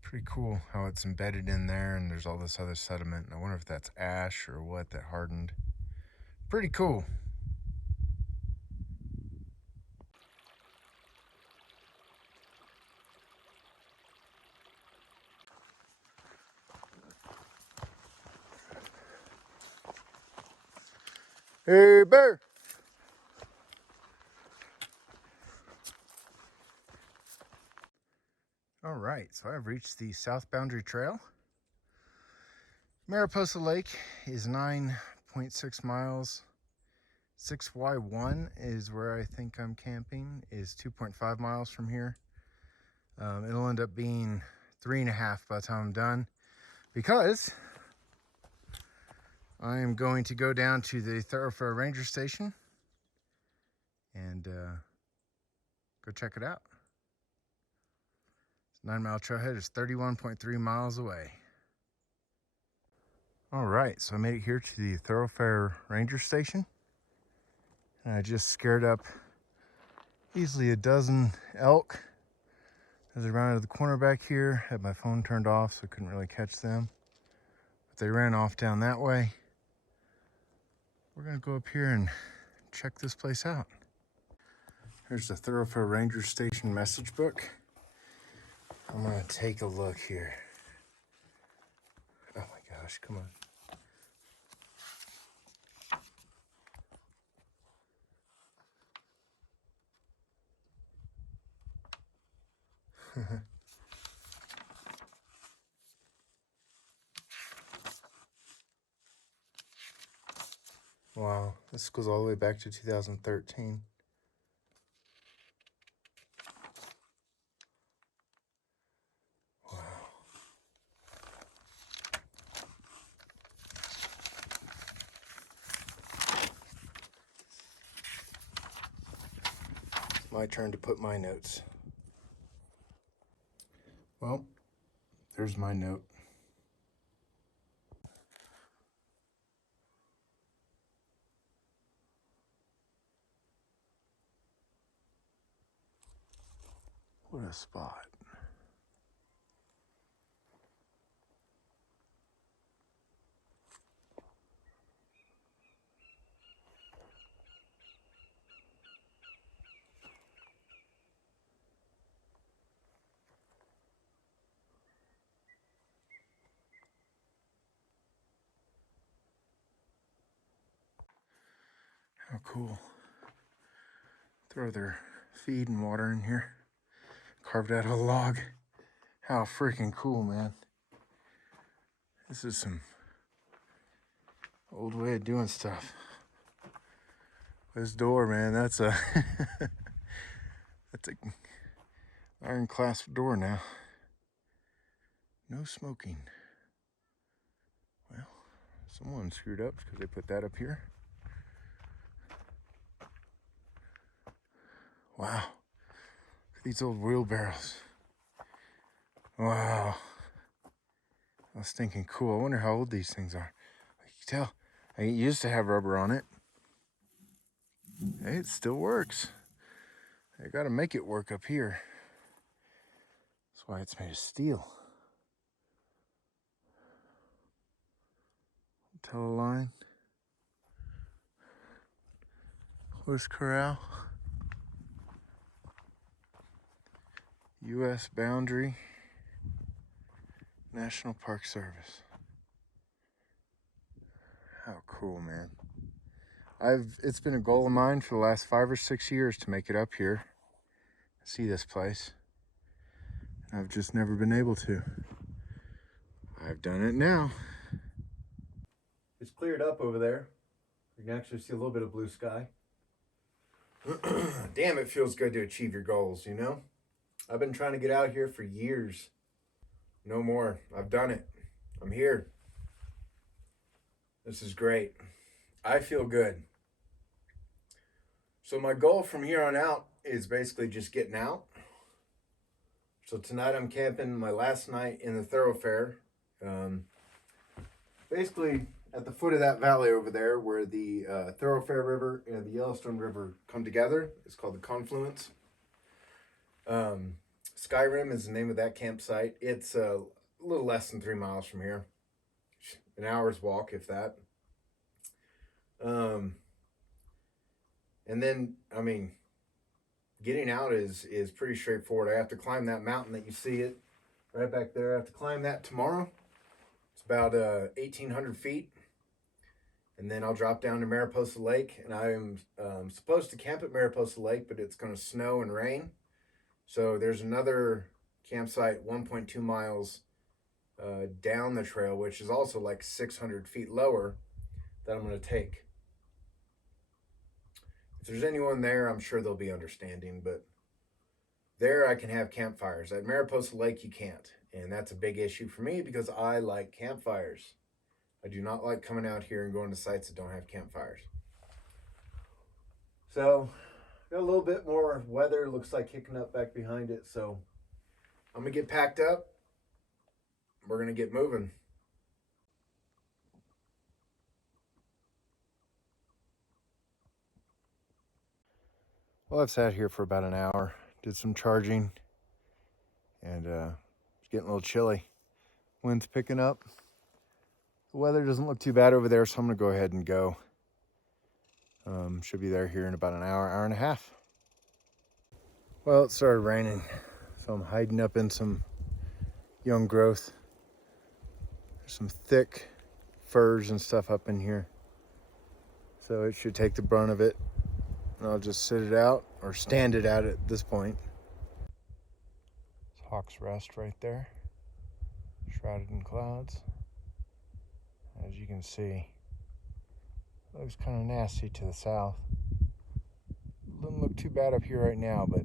pretty cool how it's embedded in there and there's all this other sediment. And I wonder if that's ash or what that hardened. Pretty cool. Hey, bear. All right, so I've reached the South Boundary Trail. Mariposa Lake is 9.6 miles. 6Y1 is where I think I'm camping, is 2.5 miles from here. It'll end up being 3.5 by the time I'm done, because I am going to go down to the Thorofare Ranger Station and go check it out. It's a 9-mile trailhead. It's 31.3 miles away. All right, so I made it here to the Thorofare Ranger Station. And I just scared up easily a dozen elk as I rounded the corner back here. Had my phone turned off, so I couldn't really catch them. But they ran off down that way. We're gonna go up here and check this place out. Here's the Thorofare Ranger Station message book. I'm gonna take a look here. Oh my gosh, come on. Wow, this goes all the way back to 2013. Wow. It's my turn to put my notes. Well, there's my note. What a spot. How cool. Throw their feed and water in here. Carved out of a log. How freaking cool, man. This is some old way of doing stuff. This door, man, that's a that's a iron clasp door now. No smoking. Well, someone screwed up because they put that up here. Wow. Look at these old wheelbarrows. Wow. That's stinking cool. I wonder how old these things are. You can tell. I used to have rubber on it. Hey, it still works. I gotta make it work up here. That's why it's made of steel. Teleline. Horse corral. U.S. Boundary. National Park Service. How cool, man. It's been a goal of mine for the last 5 or 6 years to make it up here see this place. I've just never been able to. I've done it now. It's cleared up over there. You can actually see a little bit of blue sky. Damn, it feels good to achieve your goals, you know? I've been trying to get out here for years. No more. I've done it. I'm here. This is great. I feel good. So my goal from here on out is basically just getting out. So tonight I'm camping my last night in the Thorofare. Basically at the foot of that valley over there where the Thorofare River and the Yellowstone River come together. It's called the Confluence. Skyrim is the name of that campsite. It's a little less than 3 miles from here. An hour's walk, if that. And then, I mean, getting out is pretty straightforward. I have to climb that mountain that you see it right back there. I have to climb that tomorrow. It's about 1,800 feet. And then I'll drop down to Mariposa Lake. And I am supposed to camp at Mariposa Lake, but it's going to snow and rain. So there's another campsite 1.2 miles down the trail, which is also like 600 feet lower, that I'm going to take. If there's anyone there, I'm sure they'll be understanding, but there I can have campfires. At Mariposa Lake, you can't. And that's a big issue for me because I like campfires. I do not like coming out here and going to sites that don't have campfires. So, got a little bit more weather. Looks like kicking up back behind it. So, I'm going to get packed up. We're going to get moving. Well, I've sat here for about an hour, did some charging, and it's getting a little chilly. Wind's picking up. The weather doesn't look too bad over there, so I'm going to go ahead and go. Should be there here in about an hour, hour and a half. Well, it started raining, so I'm hiding up in some young growth. There's some thick firs and stuff up in here, so it should take the brunt of it. And I'll just sit it out or stand it out at this point. It's Hawk's Rest right there, shrouded in clouds. As you can see, it looks kind of nasty to the south. Doesn't look too bad up here right now, but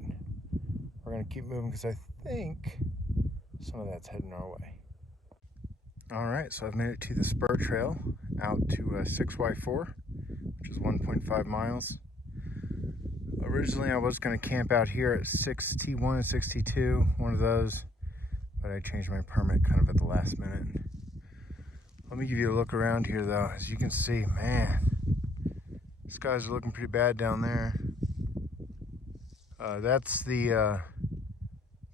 we're going to keep moving because I think some of that's heading our way. All right, so I've made it to the spur trail out to 6Y4, which is 1.5 miles. Originally, I was going to camp out here at 6T1 and 6T2, one of those, but I changed my permit kind of at the last minute. Let me give you a look around here, though. As you can see, man, skies are looking pretty bad down there. That's the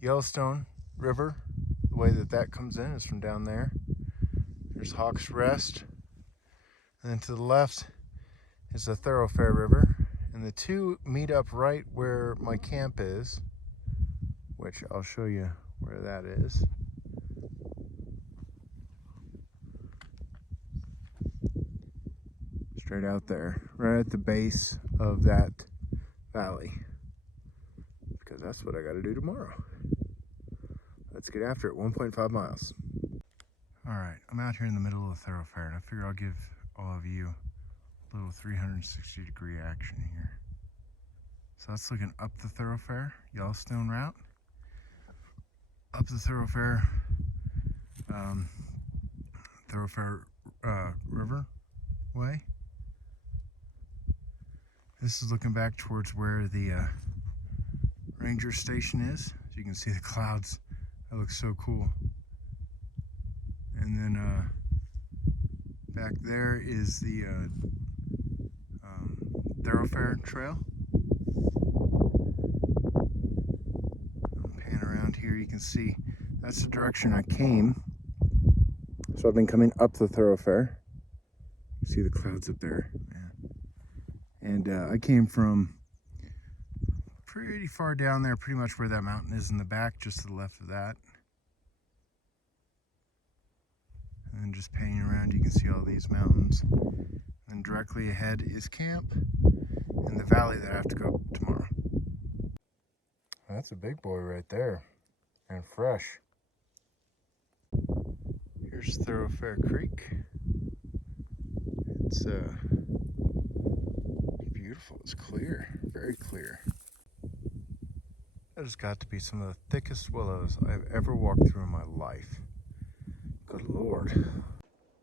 Yellowstone River. The way that comes in is from down there. There's Hawk's Rest. And then to the left is the Thorofare River. And the two meet up right where my camp is, which I'll show you where that is. Straight out there, right at the base of that valley. Because that's what I gotta do tomorrow. Let's get after it, 1.5 miles. All right, I'm out here in the middle of the Thorofare, and I figure I'll give all of you a little 360-degree action here. So that's looking up the Thorofare, Yellowstone route, up the Thorofare, River way. This is looking back towards where the ranger station is. As you can see the clouds, that looks so cool. And then back there is the Thorofare trail. I'll pan around here, you can see that's the direction I came. So I've been coming up the Thorofare. You see the clouds up there, man. And I came from pretty far down there, pretty much where that mountain is in the back, just to the left of that. And then just panning around, you can see all these mountains. And directly ahead is camp in the valley that I have to go tomorrow. That's a big boy right there, and fresh. Here's Thorofare Creek. It's beautiful. It's clear, very clear. That has got to be some of the thickest willows I've ever walked through in my life. Good Lord.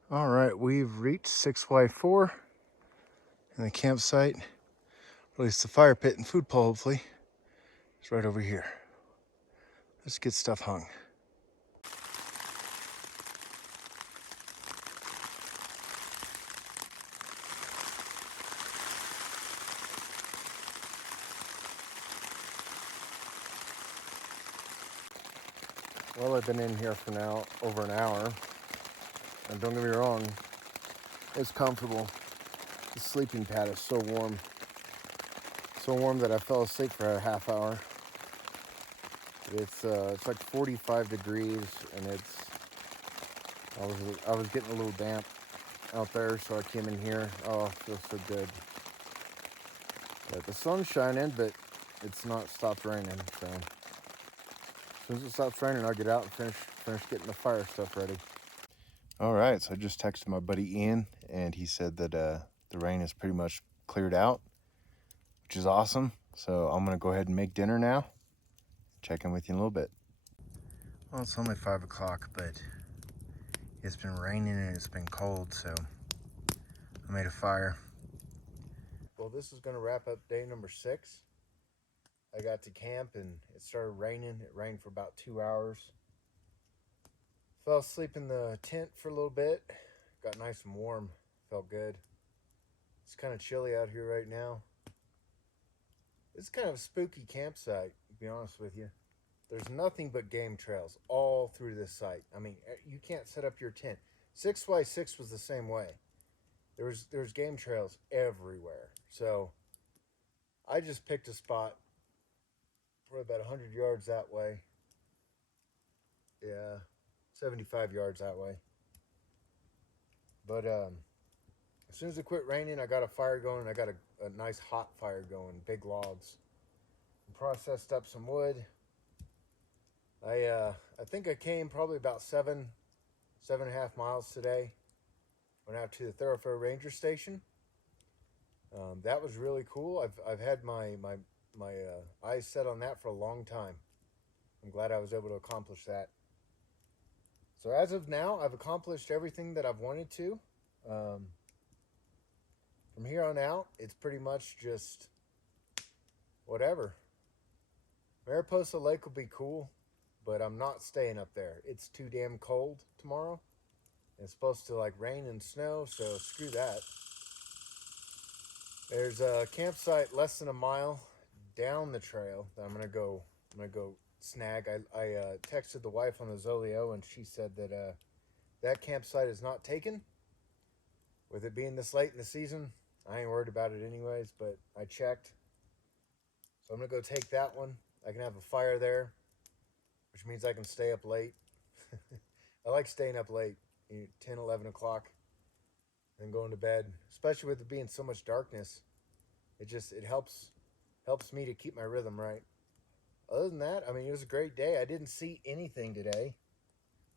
All right, we've reached 6Y4 and the campsite, or at least the fire pit and food pole, hopefully, is right over here. Let's get stuff hung. Well, I've been in here for now over an hour, and don't get me wrong, it's comfortable. The sleeping pad is so warm that I fell asleep for a half hour. It's like 45 degrees, and I was getting a little damp out there, so I came in here. Oh, it feels so good. But the sun's shining, but it's not stopped raining, so as soon as it stops raining, I'll get out and finish getting the fire stuff ready. All right, so I just texted my buddy Ian, and he said that the rain is pretty much cleared out, which is awesome. So I'm gonna go ahead and make dinner now. Check in with you in a little bit. Well, it's only 5 o'clock, but it's been raining and it's been cold, so I made a fire. Well, this is gonna wrap up day number 6. I got to camp and it started raining. It rained for about 2 hours. Fell asleep in the tent for a little bit. Got nice and warm. Felt good. It's kind of chilly out here right now. It's kind of a spooky campsite, to be honest with you. There's nothing but game trails all through this site. I mean, you can't set up your tent. 6Y6 was the same way. There's game trails everywhere. So I just picked a spot probably about 100 yards that way. Yeah, 75 yards that way. But as soon as it quit raining, I got a fire going. I got a nice hot fire going, big logs. And processed up some wood. I think I came probably about 7.5 miles today. Went out to the Thorofare Ranger Station. That was really cool. I've had my eyes set on that for a long time. I'm glad I was able to accomplish that. So as of now, I've accomplished everything that I've wanted to. From here on out, it's pretty much just whatever. Mariposa Lake will be cool, but I'm not staying up there. It's too damn cold tomorrow. It's supposed to like rain and snow, so screw that. There's a campsite less than a mile down the trail that I'm gonna go snag. I texted the wife on the Zolio, and she said that that campsite is not taken. With it being this late in the season, I ain't worried about it anyways, but I checked. So I'm gonna go take that one. I can have a fire there, which means I can stay up late. I like staying up late, 10, 11 o'clock, and going to bed, especially with it being so much darkness. It helps me to keep my rhythm right. Other than that, I mean, it was a great day. I didn't see anything today.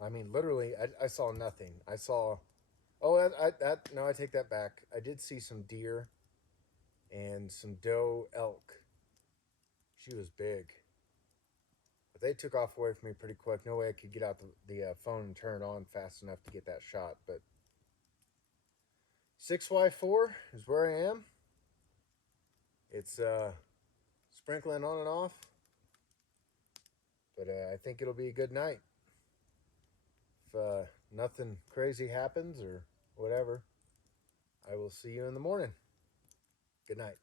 I mean, literally, I saw nothing. I saw, no, I take that back. I did see some deer and some doe elk. She was big. But they took off away from me pretty quick. No way I could get out the phone and turn it on fast enough to get that shot. But 6Y4 is where I am. It's sprinkling on and off. But I think it'll be a good night. If nothing crazy happens or whatever, I will see you in the morning. Good night.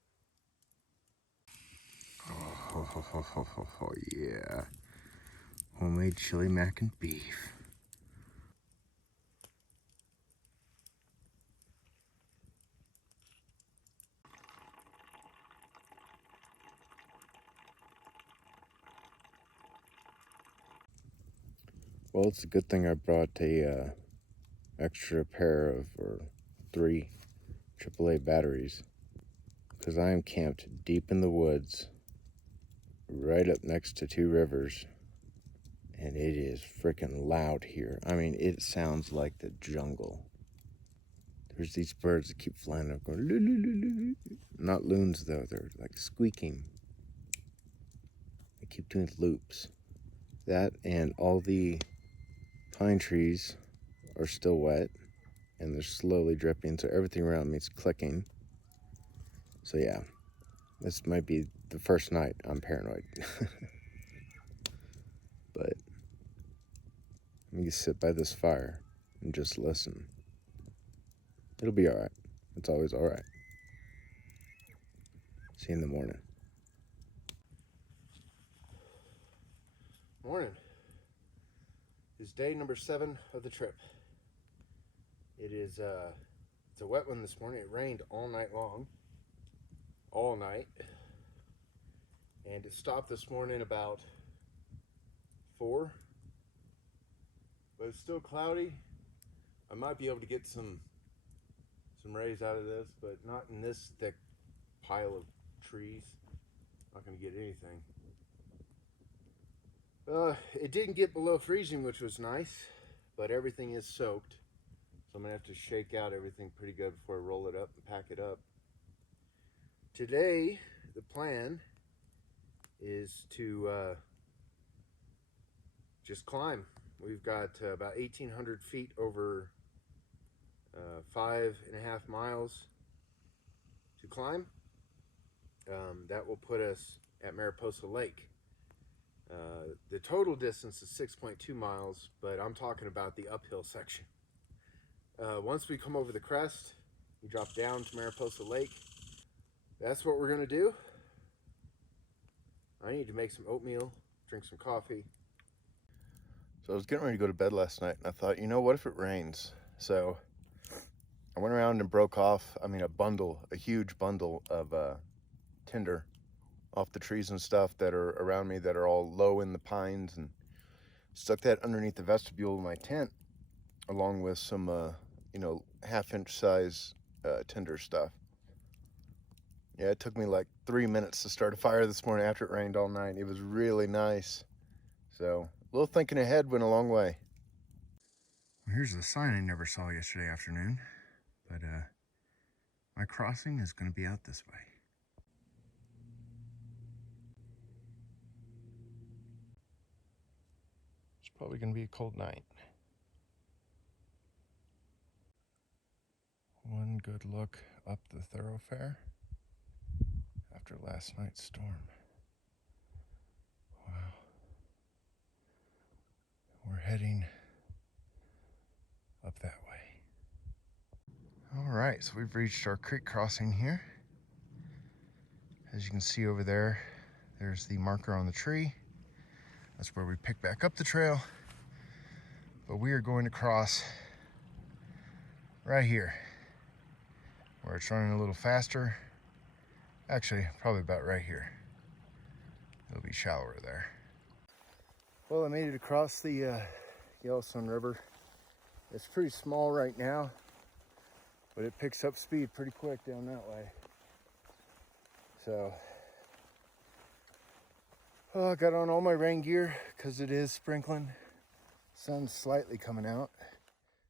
Oh, yeah. Homemade chili mac and beef. Well, it's a good thing I brought a extra pair of, or 3 AAA batteries, because I am camped deep in the woods right up next to two rivers, and it is freaking loud here. I mean, it sounds like the jungle. There's these birds that keep flying up going, loo, loo, loo, loo. Not loons though, they're like squeaking. They keep doing loops. That and all the pine trees are still wet and they're slowly dripping, so everything around me is clicking. So yeah, this might be the first night I'm paranoid. But let me sit by this fire and just listen. It'll be all right. It's always all right. See you in the morning. Morning. It's day number 7 of the trip. It is it's a wet one this morning. It rained all night long. All night. And it stopped this morning about 4. But it's still cloudy. I might be able to get some rays out of this, but not in this thick pile of trees. Not gonna get anything. It didn't get below freezing, which was nice, but everything is soaked. So I'm gonna have to shake out everything pretty good before I roll it up and pack it up. Today, the plan is to just climb. We've got about 1,800 feet over 5.5 miles to climb. That will put us at Mariposa Lake. The total distance is 6.2 miles, but I'm talking about the uphill section. Once we come over the crest, we drop down to Mariposa Lake. That's what we're gonna do. I need to make some oatmeal, drink some coffee. So I was getting ready to go to bed last night, and I thought, you know, what if it rains? So I went around and broke off, a huge bundle of tinder off the trees and stuff that are around me that are all low in the pines, and stuck that underneath the vestibule of my tent, along with some, 1/2-inch size tinder stuff. Yeah, it took me like 3 minutes to start a fire this morning after it rained all night. It was really nice. So a little thinking ahead went a long way. Well, here's the sign I never saw yesterday afternoon, but my crossing is going to be out this way. It's probably going to be a cold night. One good look up the thoroughfare after last night's storm. Wow. We're heading up that way. All right, so we've reached our creek crossing here. As you can see over there, there's the marker on the tree. That's where we pick back up the trail. But we are going to cross right here, where it's running a little faster. Actually, probably about right here. It'll be shallower there. Well, I made it across the Yellowstone River. It's pretty small right now, but it picks up speed pretty quick down that way. So, I got on all my rain gear because it is sprinkling. Sun's slightly coming out,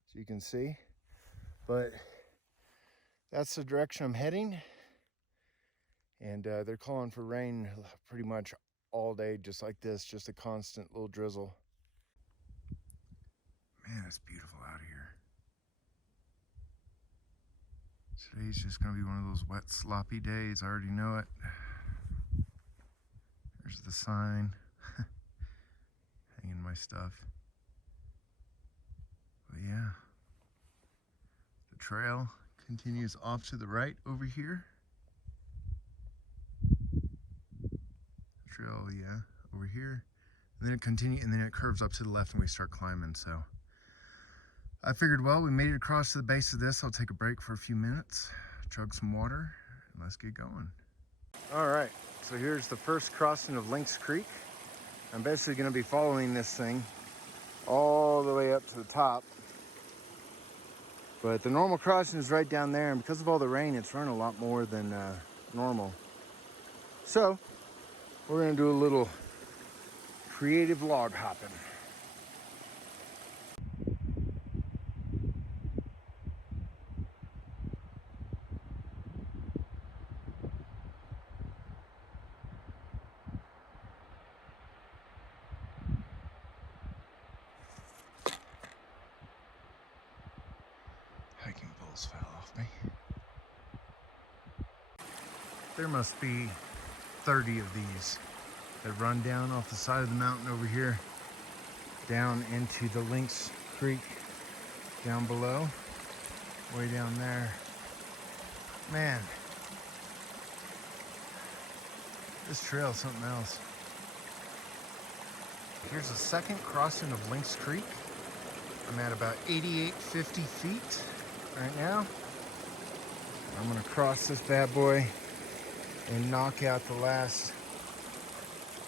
so you can see. But that's the direction I'm heading. And they're calling for rain pretty much all day, just like this, just a constant little drizzle. Man, it's beautiful out here. Today's just gonna be one of those wet, sloppy days. I already know it. There's the sign. Hanging my stuff. But yeah, the trail continues off to the right over here. Trail, yeah, over here. And then it continues, and then it curves up to the left and we start climbing. So I figured, well, we made it across to the base of this. I'll take a break for a few minutes, chug some water, and let's get going. All right, so here's the first crossing of Lynx Creek. I'm basically gonna be following this thing all the way up to the top. But the normal crossing is right down there, and because of all the rain, it's running a lot more than normal. So We're gonna do a little creative log hopping. Hiking poles fell off me. There must be 30 of these that run down off the side of the mountain over here, down into the Lynx Creek down below, way down there. Man, this trail is something else. Here's a second crossing of Lynx Creek. I'm at about 8850 feet right now. I'm gonna cross this bad boy and knock out the last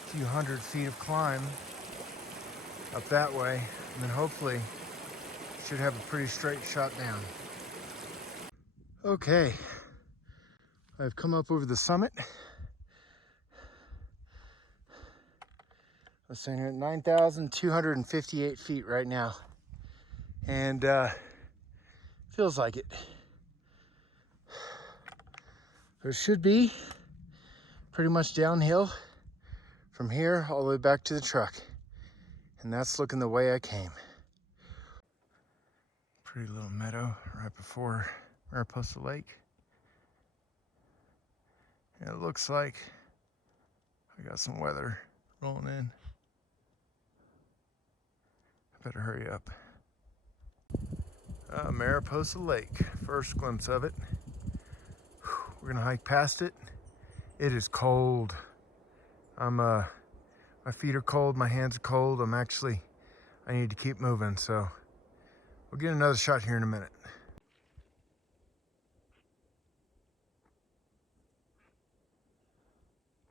few hundred feet of climb up that way, and then hopefully should have a pretty straight shot down. Okay, I've come up over the summit. Let's see here, 9,258 feet right now, and feels like it. There should be pretty much downhill from here all the way back to the truck, and that's looking the way I came. Pretty little meadow right before Mariposa Lake. And it looks like I got some weather rolling in. I better hurry up. Mariposa Lake, first glimpse of it. We're gonna hike past it. It is cold. My feet are cold, my hands are cold. I need to keep moving, so we'll get another shot here in a minute.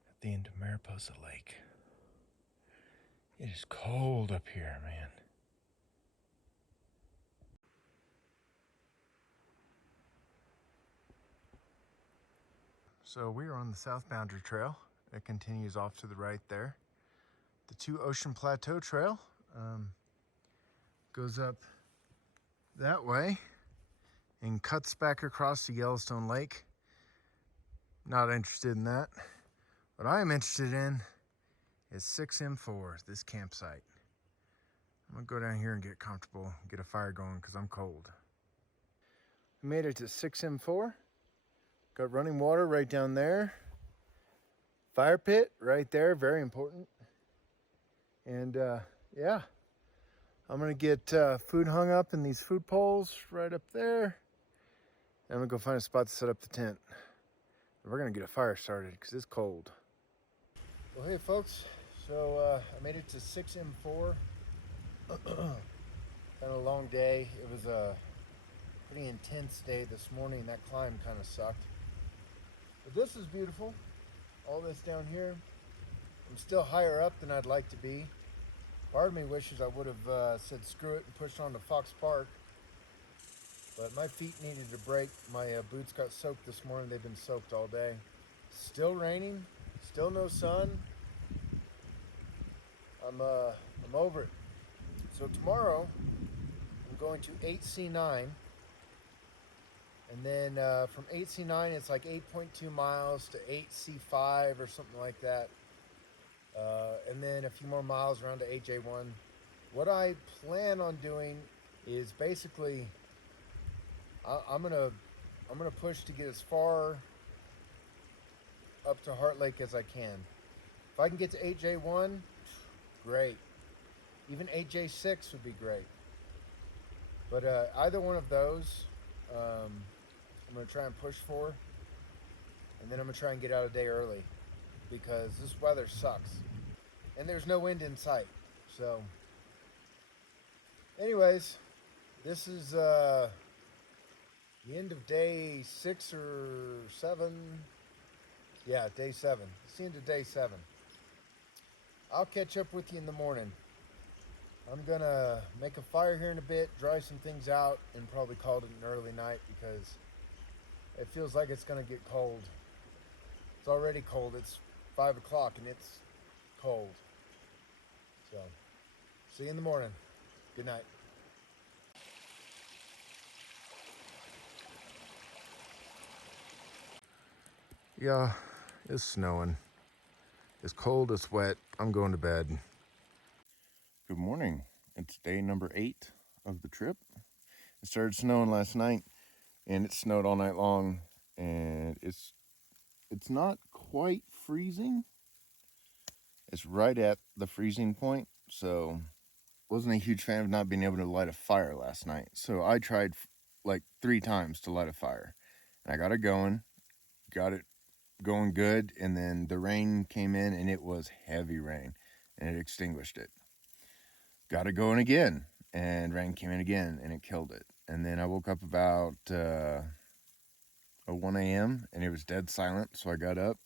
At the end of Mariposa Lake. It is cold up here, man. So we are on the South Boundary Trail. It continues off to the right there. The Two Ocean Plateau Trail goes up that way and cuts back across to Yellowstone Lake. Not interested in that. What I am interested in is 6M4, this campsite. I'm gonna go down here and get comfortable, get a fire going because I'm cold. We made it to 6M4. Got running water right down there. Fire pit right there, very important. And yeah, I'm gonna get food hung up in these food poles right up there. And I'm gonna go find a spot to set up the tent. And we're gonna get a fire started because it's cold. Well, hey folks, so I made it to 6M4. Kind of a long day. It was a pretty intense day this morning. That climb kind of sucked. But this is beautiful. All this down here. I'm still higher up than I'd like to be. Part of me wishes I would have said screw it and pushed on to Fox Park. But my feet needed a break. My boots got soaked this morning. They've been soaked all day. Still raining. Still no sun. I'm over it. So tomorrow I'm going to 8C9. And then from 8C9, it's like 8.2 miles to 8C5 or something like that. And then a few more miles around to AJ1. What I plan on doing is basically, I'm gonna push to get as far up to Heart Lake as I can. If I can get to AJ1, great. Even AJ6 would be great. But either one of those, I'm gonna try and push for, and then I'm gonna try and get out a day early because this weather sucks and there's no wind in sight. So anyways, this is the end of day 6 or 7. Yeah, day 7. It's the end of day 7. I'll catch up with you in the morning. I'm gonna make a fire here in a bit, dry some things out, and probably call it an early night because it feels like it's gonna get cold. It's already cold. It's 5 o'clock and it's cold. So, see you in the morning. Good night. Yeah, it's snowing. It's cold, it's wet. I'm going to bed. Good morning. It's day number 8 of the trip. It started snowing last night and it snowed all night long, and it's not quite freezing. It's right at the freezing point, so wasn't a huge fan of not being able to light a fire last night. So I tried like 3 times to light a fire, and I got it going good, and then the rain came in and it was heavy rain and it extinguished it. Got it going again, and rain came in again and it killed it. And then I woke up about 1 a.m. and it was dead silent, so I got up,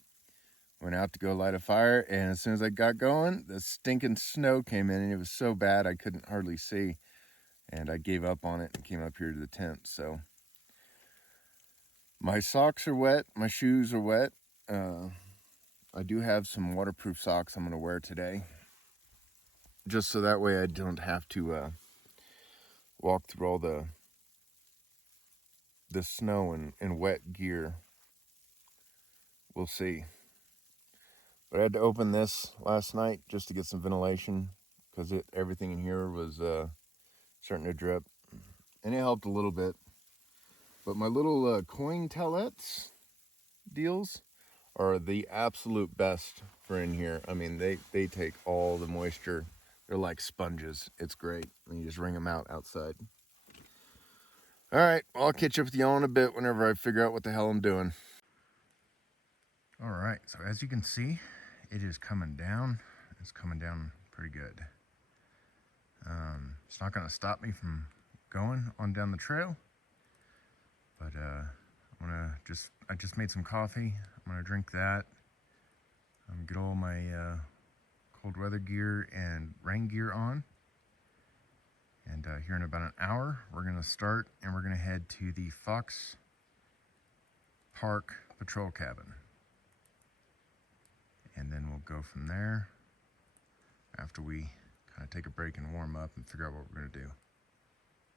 went out to go light a fire, and as soon as I got going, the stinking snow came in and it was so bad I couldn't hardly see, and I gave up on it and came up here to the tent. So my socks are wet, my shoes are wet. I do have some waterproof socks I'm going to wear today, just so that way I don't have to walk through all the snow and wet gear. We'll see. But I had to open this last night just to get some ventilation, because everything in here was starting to drip, and it helped a little bit. But my little coin towelettes deals are the absolute best for in here. I mean, they take all the moisture. They're like sponges. It's great. And you just wring them out outside. All right, well, I'll catch up with y'all in a bit whenever I figure out what the hell I'm doing. All right, so as you can see, it is coming down. It's coming down pretty good. It's not going to stop me from going on down the trail, but I just made some coffee. I'm gonna drink that. Get all my cold weather gear and rain gear on, and here in about an hour we're gonna start, and we're gonna head to the Fox Park patrol cabin, and then we'll go from there after we kind of take a break and warm up and figure out what we're gonna do.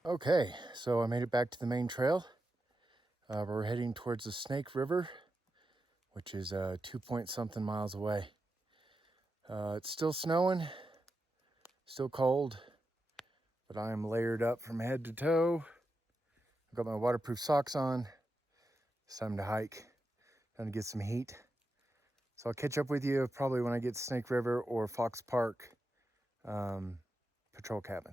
Okay, so I made it back to the main trail. We're heading towards the Snake River, which is 2-point-something miles away. It's still snowing, still cold, but I am layered up from head to toe. I've got my waterproof socks on. It's time to hike, time to get some heat. So I'll catch up with you probably when I get to Snake River or Fox Park patrol cabin.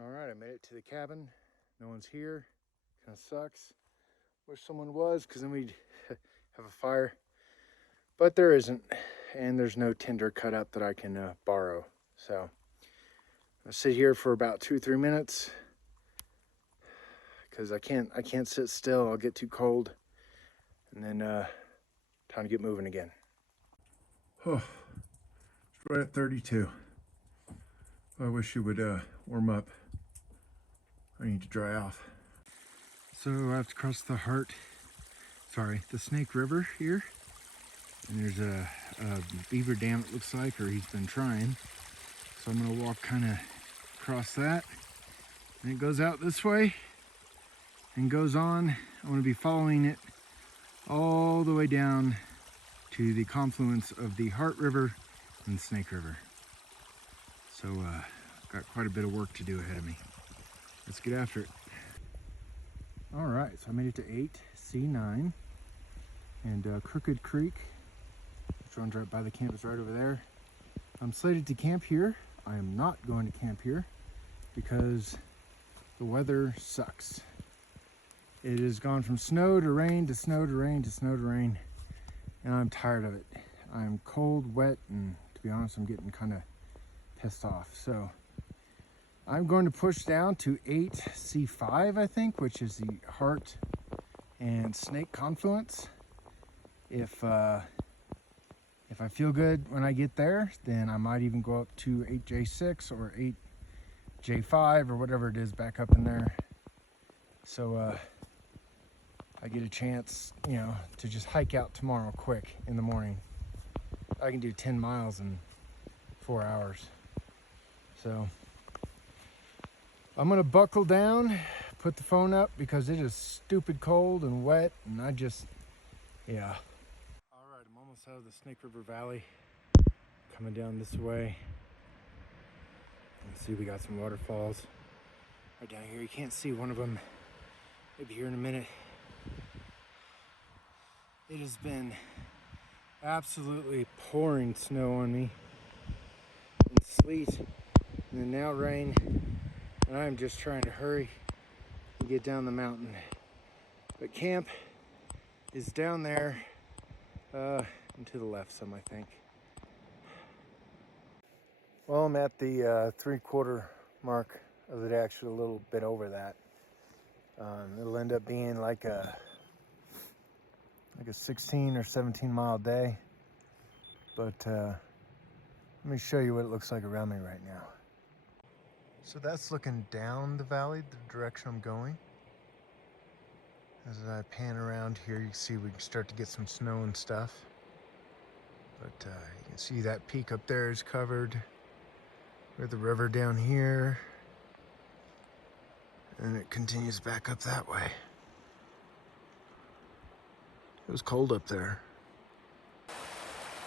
All right, I made it to the cabin. No one's here. Kind of sucks. Wish someone was, because then we'd have a fire. But there isn't, and there's no tinder cut up that I can borrow. So I'll sit here for about 2-3 minutes, because I can't sit still. I'll get too cold, and then time to get moving again. Oh, it's right at 32. I wish you would warm up. I need to dry off. So I have to cross the Snake River here. And there's a beaver dam, it looks like, or he's been trying. So I'm gonna walk kind of across that. And it goes out this way and goes on. I'm gonna be following it all the way down to the confluence of the Heart River and the Snake River. So got quite a bit of work to do ahead of me. Let's get after it. All right, so I made it to 8C9 and Crooked Creek, which runs right by the campus right over there. I'm slated to camp here. I am not going to camp here because the weather sucks. It has gone from snow to rain to snow to rain to snow to rain, and I'm tired of it. I'm cold, wet, and to be honest, I'm getting kind of pissed off. So I'm going to push down to 8C5, I think, which is the Heart and Snake confluence. If I feel good when I get there, then I might even go up to 8J6 or J5 or whatever it is back up in there. So I get a chance, you know, to just hike out tomorrow quick in the morning. I can do 10 miles in 4 hours. So I'm gonna buckle down, put the phone up because it is stupid cold and wet, and yeah. All right, I'm almost out of the Snake River Valley. Coming down this way. You can see we got some waterfalls right down here. You can't see one of them maybe here in a minute. It has been absolutely pouring snow on me and sleet and then now rain, and I'm just trying to hurry and get down the mountain. But camp is down there and to the left some, I think. Well, I'm at the 3/4 mark of the day, actually a little bit over that. It'll end up being like a 16 or 17 mile day. But let me show you what it looks like around me right now. So that's looking down the valley, the direction I'm going. As I pan around here, you can see we can start to get some snow and stuff. But you can see that peak up there is covered with the river down here. And it continues back up that way. It was cold up there.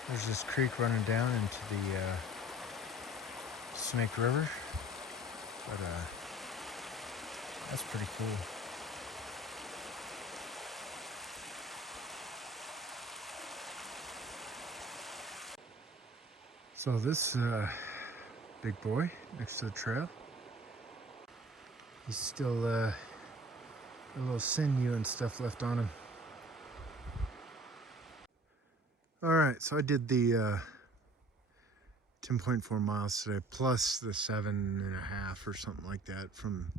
There's this creek running down into the Snake River. But that's pretty cool. So this big boy next to the trail, he's still a little sinew and stuff left on him. All right, so I did the 10.4 miles today, plus the 7.5 or something like that from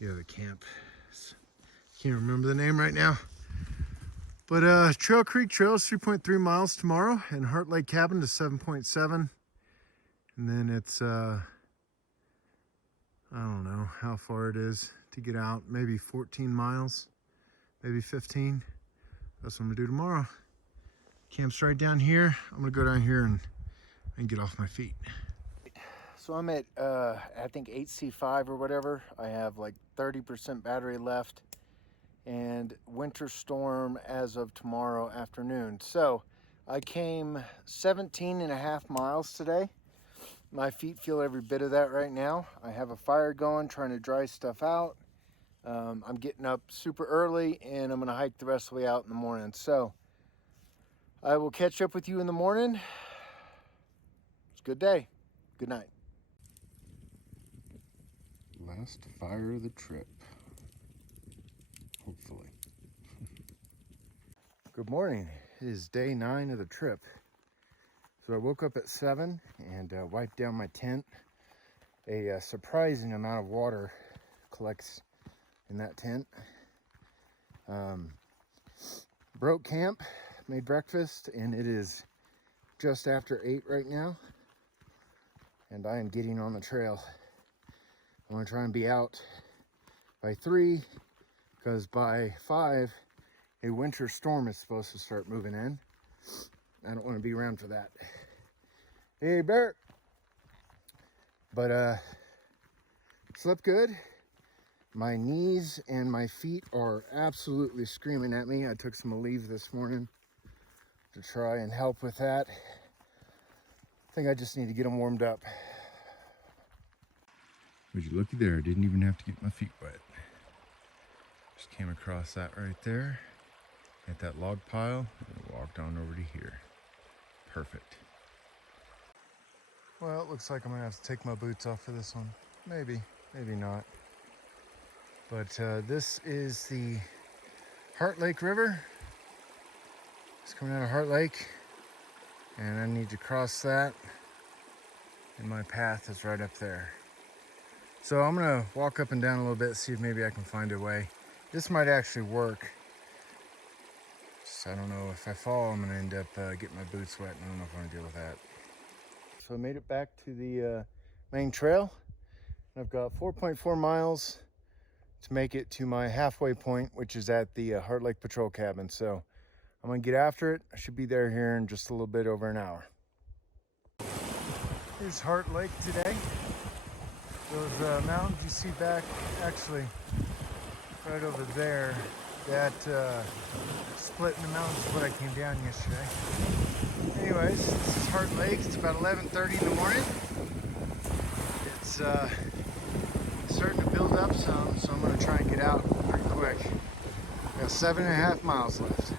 the other camp. Can't remember the name right now. But Trail Creek Trail is 3.3 miles tomorrow, and Heart Lake Cabin to 7.7. And then it's, I don't know how far it is to get out, maybe 14 miles, maybe 15. That's what I'm gonna do tomorrow. Camp's right down here. I'm gonna go down here and get off my feet. So I'm at, I think 8C5 or whatever. I have like 30% battery left, and winter storm as of tomorrow afternoon. So I came 17.5 miles today. My feet feel every bit of that right now. I have a fire going, trying to dry stuff out. I'm getting up super early, and I'm gonna hike the rest of the way out in the morning. So I will catch up with you in the morning. It's a good day. Good night. Last fire of the trip. Hopefully. Good morning. It is day 9 of the trip. So I woke up at 7 and wiped down my tent. A surprising amount of water collects in that tent. Broke camp, made breakfast, and it is just after 8 right now. And I am getting on the trail. I want to try and be out by 3, because by 5, a winter storm is supposed to start moving in. I don't want to be around for that. Hey, Bert. But slept good. My knees and my feet are absolutely screaming at me. I took some Aleve this morning to try and help with that. I think I just need to get them warmed up. Would you looky there? I didn't even have to get my feet wet. Just came across that right there at that log pile and walked on over to here. Perfect. Well, it looks like I'm gonna have to take my boots off for this one. Maybe, maybe not. But this is the Heart Lake River. It's coming out of Heart Lake, and I need to cross that, and my path is right up there. So I'm gonna walk up and down a little bit, see if maybe I can find a way. This might actually work. Just, I don't know, if I fall, I'm gonna end up getting my boots wet, and I don't know if I wanna deal with that. So I made it back to the main trail. I've got 4.4 miles to make it to my halfway point, which is at the Heart Lake Patrol Cabin. So I'm gonna get after it. I should be there here in just a little bit over an hour. Here's Heart Lake today. Those mountains you see back, actually right over there, that split in the mountains is what I came down yesterday. Anyways, this is Heart Lake. It's about 11:30 in the morning. It's starting to build up some, so I'm going to try and get out pretty quick. Got 7.5 miles left.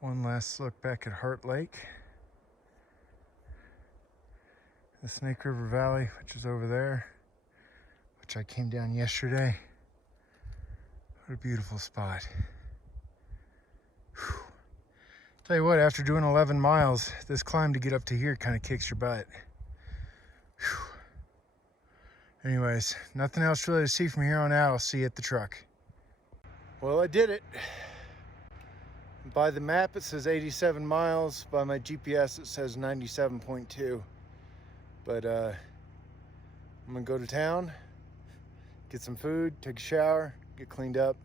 One last look back at Heart Lake. The Snake River Valley, which is over there, which I came down yesterday. What a beautiful spot. Whew. Tell you what, after doing 11 miles, this climb to get up to here kind of kicks your butt. Whew. Anyways, nothing else really to see from here on out. I'll see you at the truck. Well, I did it. By the map, it says 87 miles. By my GPS, it says 97.2. But I'm gonna go to town, get some food, take a shower, get cleaned up,